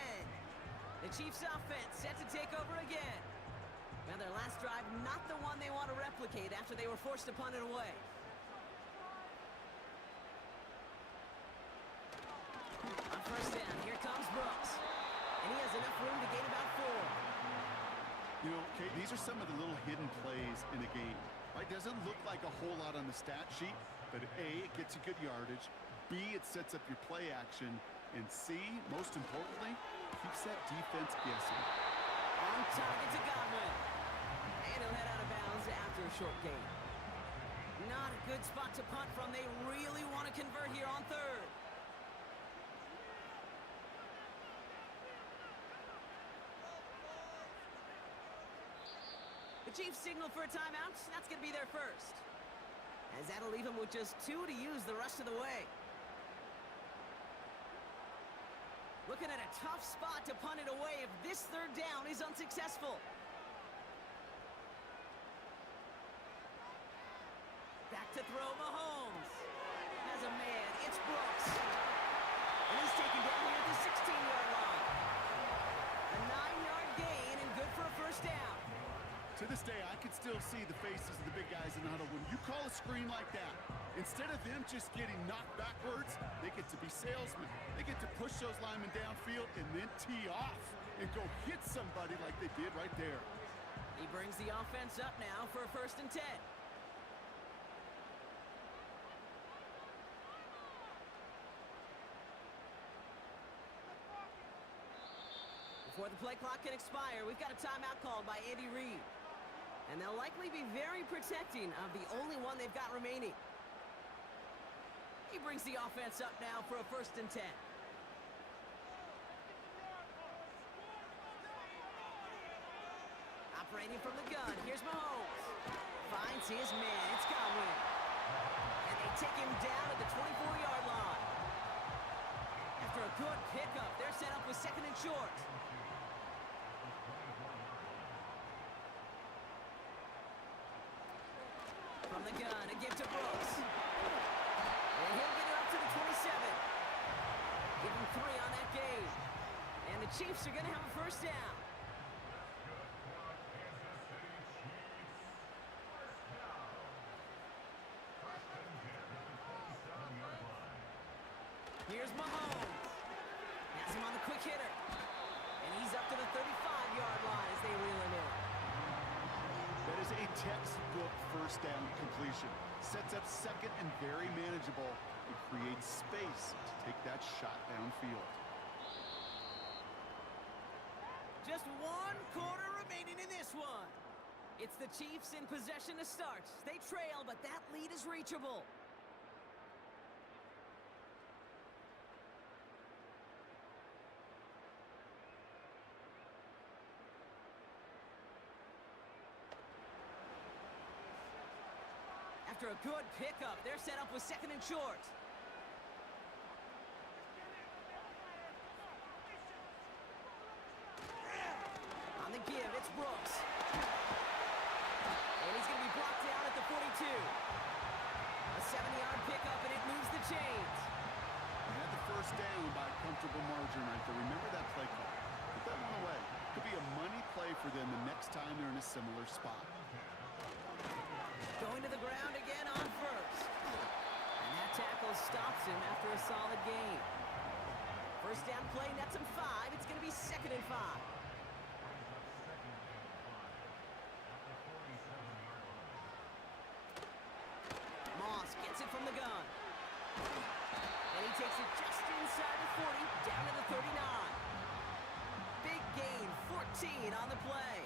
The Chiefs offense set to take over again. Now their last drive, not the one they want to replicate after they were forced to punt it away. On first down, here comes Brooks. And he has enough room to gain about 4. You know, Kate, these are some of the little hidden plays in a game. Right? Doesn't look like a whole lot on the stat sheet, but A, it gets you good yardage. B, it sets up your play action. And C, most importantly, keeps that defense guessing. On target to Godwin. And he'll head out of bounds after a short gain. Not a good spot to punt from. They really want to convert here on 3rd. The Chiefs signal for a timeout. That's going to be their first. As that'll leave them with just 2 to use the rest of the way. Looking at a tough spot to punt it away if this 3rd down is unsuccessful. Back to throw Mahomes. Has a man. It's Brooks. And he's taken down here at the 16-yard line. A 9-yard gain and good for a first down. To this day, I can still see the faces of the big guys in the huddle. When you call a screen like that, instead of them just getting knocked backwards, they get to be salesmen. They get to push those linemen downfield and then tee off and go hit somebody like they did right there. He brings the offense up now for a 1st and 10. Before the play clock can expire, we've got a timeout called by Andy Reid. And they'll likely be very protecting of the only one they've got remaining. He brings the offense up now for a 1st and 10. Operating from the gun, here's Mahomes. Finds his man, it's Godwin. And they take him down at the 24-yard line. After a good pickup, they're set up with 2nd and short. From the gun, a give to Brooks. And he'll get it up to the 27. Give him 3 on that game. And the Chiefs are going to have a first down. Here's Mahomes. Has him on the quick hitter. And he's up to the 35-yard line as they reel him in. That is a textbook first down completion. Sets up 2nd and very manageable. It creates space to take that shot downfield. Just 1 quarter remaining in this one. It's the Chiefs in possession to start. They trail, but that lead is reachable. After a good pickup, they're set up with 2nd and short. On the give, it's Brooks. And he's going to be blocked down at the 42. A 7-yard pickup, and it moves the chains. They had the first down by a comfortable margin right there. Remember that play call. Put that one away. Could be a money play for them the next time they're in a similar spot. Going to the ground again on first. And that tackle stops him after a solid gain. First down play nets him 5. It's going to be 2nd and 5. Moss gets it from the gun. And he takes it just inside the 40, down to the 39. Big gain, 14 on the play.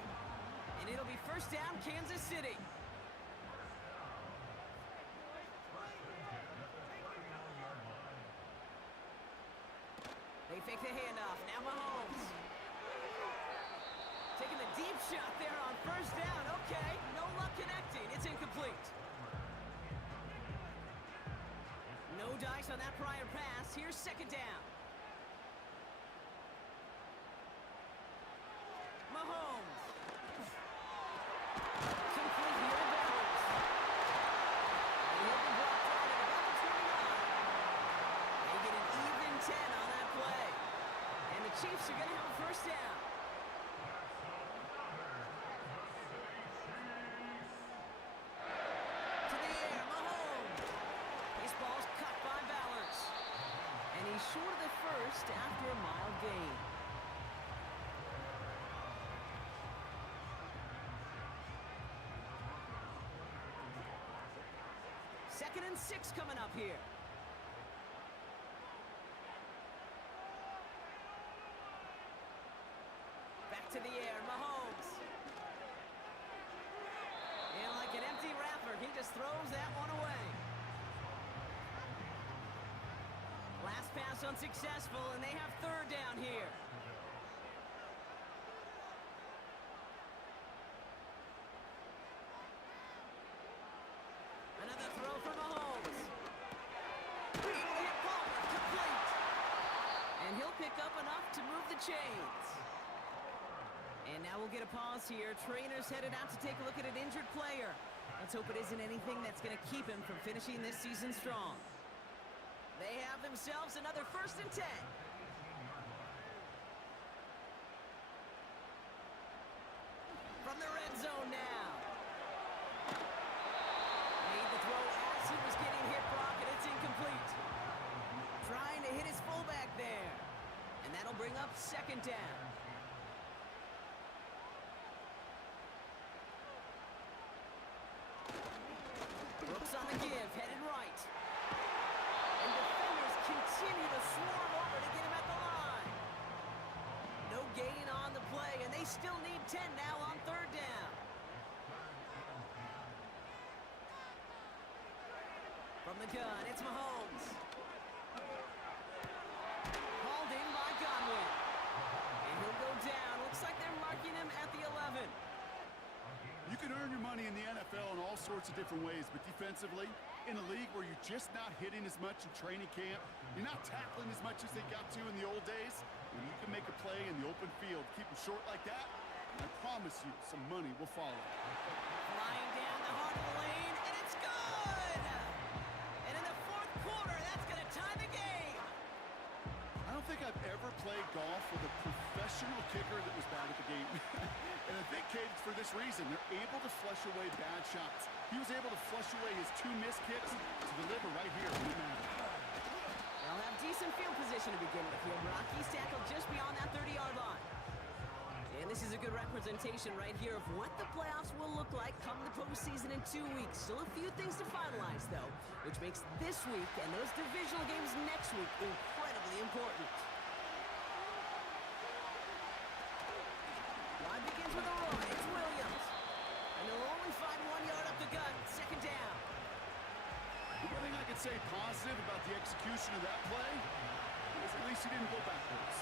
And it'll be first down, Kansas City. They fake the handoff. Now Mahomes. Taking the deep shot there on first down. Okay, no luck connecting. It's incomplete. No dice on that prior pass. Here's second down. Mahomes. Completely unbalanced. And he'll be brought down at about the 29. They get an even 10 on that play. And the Chiefs are going to have a first down. To the air, Mahomes. This ball's cut by Prowlers. And he's short of the first after a mild gain. Second and 6 coming up here. Back to the air, Mahomes. And like an empty wrapper, he just throws that one away. Last pass unsuccessful, and they have third down here. Another throw for Mahomes. Elliott Palmer, complete. And he'll pick up enough to move the chains. And now we'll get a pause here. Trainers headed out to take a look at an injured player. Let's hope it isn't anything that's going to keep him from finishing this season strong. They have themselves another first and 10. From the red zone now. Made the throw as he was getting hit, Brock, and it's incomplete. Trying to hit his fullback there. And that'll bring up second down. Brooks on the give, headed right. And defenders continue to swarm over to get him at the line. No gain on the play, and they still need 10 now on third down. From the gun, it's Mahomes. Hauled in by Godwin. And he'll go down. Looks like they're marking him at the 11. You can earn your money in the NFL in all sorts of different ways, but defensively, in a league where you're just not hitting as much in training camp, you're not tackling as much as they got to in the old days, when you can make a play in the open field, keep them short like that, I promise you some money will follow. Flying down the heart of the lane, and it's good! And in the fourth quarter, that's going to tie the game. I don't think I've ever played golf with a professional kicker that was bad at the game. And I think, Kate, it's for this reason. They're able to flush away bad shots. He was able to flush away his 2 missed kicks to deliver right here when it mattered. They'll have decent field position to begin with here. Brock, he's tackled just beyond that 30-yard line. And this is a good representation right here of what the playoffs will look like come the postseason in 2 weeks. Still a few things to finalize, though, which makes this week and those divisional games next week incredibly important. Drive begins with a run. It's Williams. And they'll only find 1 yard up the gut. Second down. The one thing I could say positive about the execution of that play is at least he didn't go backwards.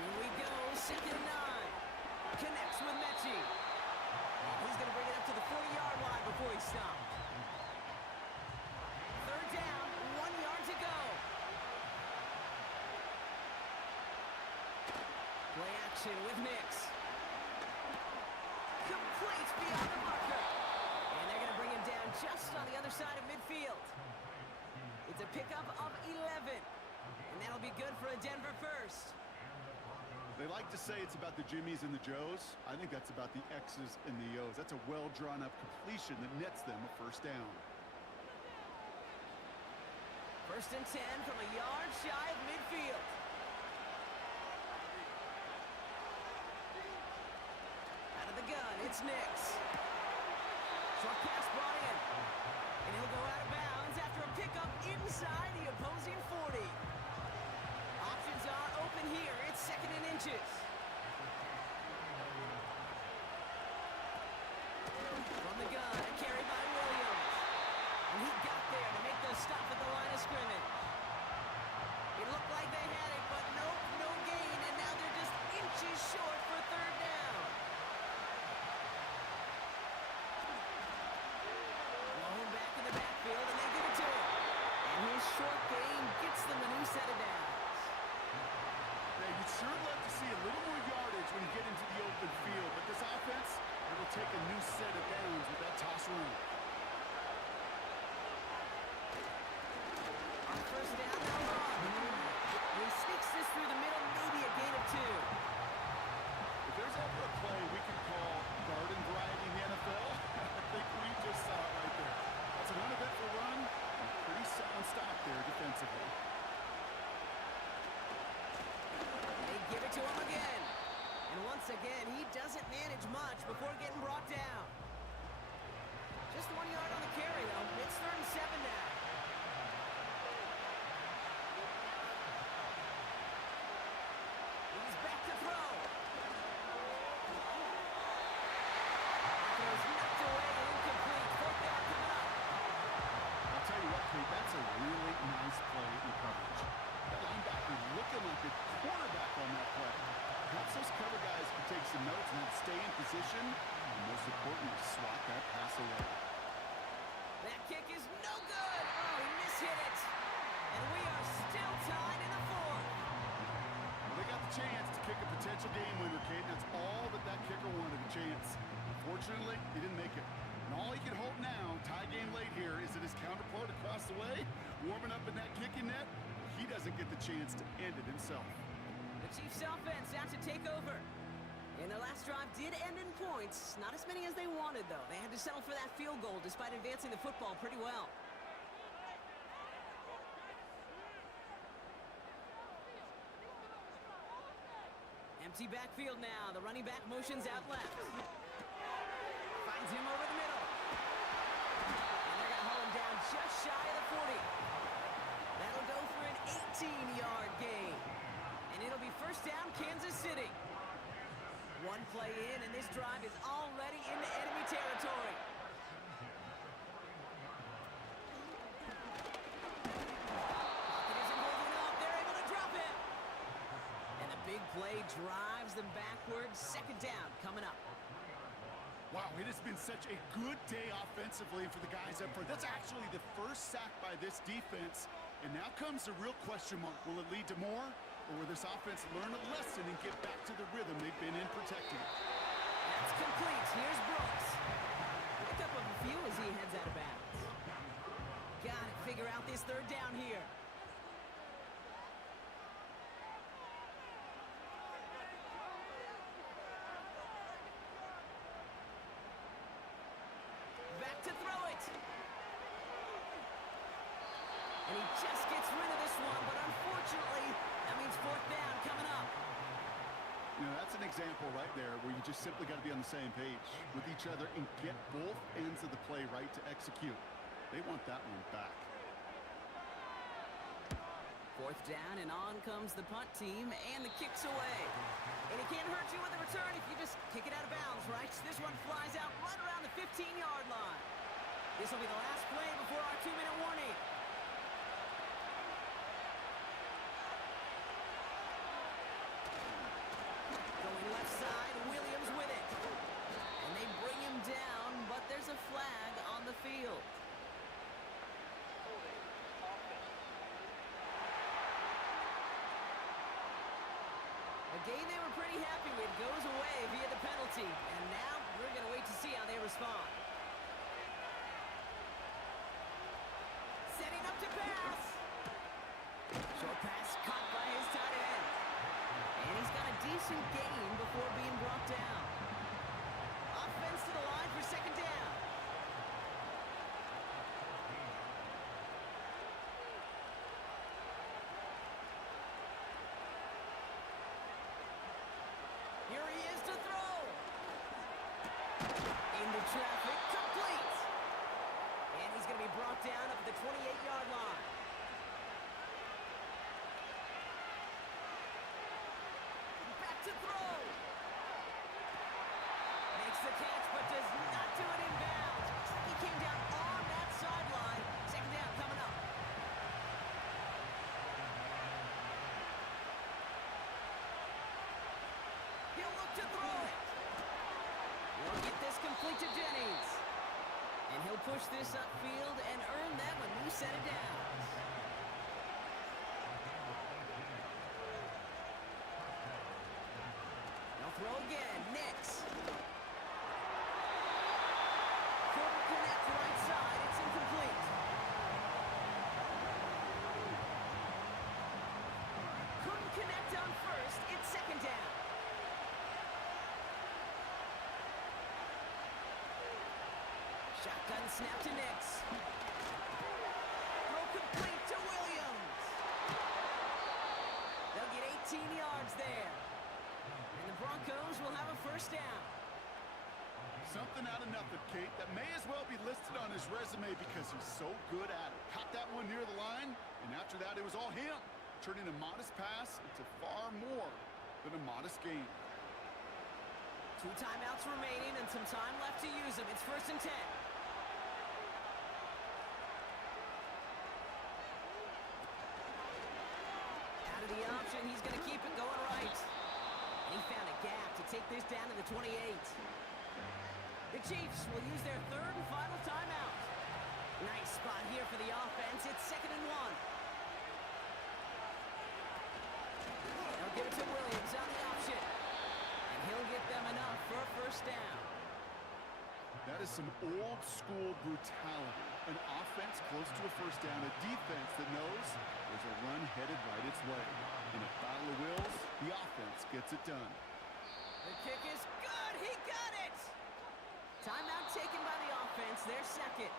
Here we go, second and 9. Connects with Mechie. And he's going to bring it up to the 40-yard line before he stopped. Third down, 1 yard to go. Play action with Nix. Complete beyond the marker. And they're going to bring him down just on the other side of midfield. It's a pickup of 11. And that'll be good for a Denver first. They like to say it's about the Jimmies and the Joes. I think that's about the X's and the O's. That's a well-drawn-up completion that nets them a first down. First and 10 from a yard shy of midfield. Out of the gun, it's Nix. Short pass brought in. And he'll go out of bounds after a pickup inside the opposing 40. Options are open here. It's second and inches. From the gun, carried by Williams. And he stop at the line of scrimmage. It looked like they had it, but nope, no gain, and now they're just inches short for third down. Blown back in the backfield, and they give it to him. And his short gain gets them a new set of downs. Yeah, you'd sure love to see a little more yardage when you get into the open field, but this offense, it'll take a new set of downs with that toss run. On first down, now Rob. He sneaks this through the middle, maybe a gain of 2. If there's ever a play we can call garden variety in the NFL, I think we just saw it right there. That's an uneventful run, and a pretty sound stop there defensively. They give it to him again. And once again, he doesn't manage much before getting brought down. Just 1 yard on the carry, though. It's 3rd and 7 now. He's back to throw. Throws knocked away and incomplete. 4th down coming up. I'll tell you what, Pete, that's a really nice play in coverage. That linebacker looking like a quarterback on that play. Perhaps those cover guys can take some notes and then stay in position, and most importantly, swat that pass away. That kick is no good. Oh, he mishit it. And we are still tied in the 4th. Well, they got the chance to kick a potential game winner, Kate. That's all that kicker wanted, a chance. Unfortunately, he didn't make it. And all he can hope now, tie game late here, is that his counterpart across the way, warming up in that kicking net, he doesn't get the chance to end it himself. The Chiefs offense out to take over. And their last drive did end in points. Not as many as they wanted, though. They had to settle for that field goal despite advancing the football pretty well. Empty backfield now. The running back motions out left. Finds him over the middle. And they're going to hold him down just shy of the 40. That'll go for an 18-yard gain. And it'll be first down, Kansas City. 1 play in, and this drive is already into enemy territory. Pocket isn't holding up. They're able to drop it. And the big play drives them backwards. 2nd down coming up. Wow, it has been such a good day offensively for the guys up front. That's actually the first sack by this defense. And now comes the real question mark. Will it lead to more? Or will this offense learn a lesson and get back to the rhythm they've been in protecting? That's complete. Here's Brooks. Pick up a few as he heads out of bounds. Got to figure out this 3rd down here. Back to throw it. And he just gets rid of this one, but unfortunately, that means 4th down coming up. You know, that's an example right there where you just simply got to be on the same page with each other and get both ends of the play right to execute. They want that one back. 4th down, and on comes the punt team, and the kick's away. And it can't hurt you with the return if you just kick it out of bounds, right? This one flies out right around the 15-yard line. This will be the last play before our 2-minute warning. Going left side, Williams with it. And they bring him down, but there's a flag on the field. A game they were pretty happy with goes away via the penalty. And now we're going to wait to see how they respond. Setting up to pass. Short pass caught by his tight end. And he's got a decent gain before being brought down. Offense to the line for 2nd down. Here he is to throw. Into traffic, complete. And he's going to be brought down up at the 28-yard line. Back to throw. Makes the catch, but does not do it in bounds. Looks like he came down on that sideline. 2nd down coming up. complete to Jennings. And he'll push this upfield and earn them a new set of downs. They'll throw again. Nix. Couldn't connect right side. It's incomplete. Couldn't connect on first. It's second down. Shotgun snap to Nix. Throw complete to Williams. They'll get 18 yards there. And the Broncos will have a first down. Something out of nothing, Kate, that may as well be listed on his resume because he's so good at it. Caught that one near the line, and after that it was all him, turning a modest pass into far more than a modest gain. 2 timeouts remaining and some time left to use them. It's 1st and 10. Out of the option, he's going to keep it going right. And he found a gap to take this down to the 28. The Chiefs will use their 3rd and final timeout. Nice spot here for the offense. It's 2nd and 1. They'll give it to Williams on the option. And he'll get them enough for a first down. That is some old-school brutality. An offense close to a first down, a defense that knows there's a run headed right its way. In a battle of wills, the offense gets it done. The kick is good. He got it. Timeout taken by the offense. Their second.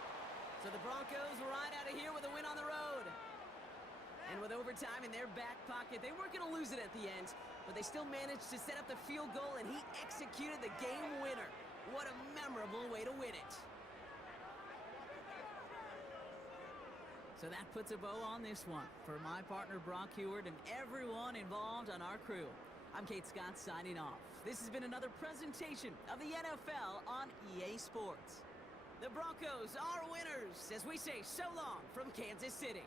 So the Broncos right out of here with a win on the road. And with overtime in their back pocket, they weren't going to lose it at the end, but they still managed to set up the field goal, and he executed the game winner. What a memorable way to win it. So that puts a bow on this one. For my partner, Brock Heward, and everyone involved on our crew, I'm Kate Scott signing off. This has been another presentation of the NFL on EA Sports. The Broncos are winners as we say so long from Kansas City.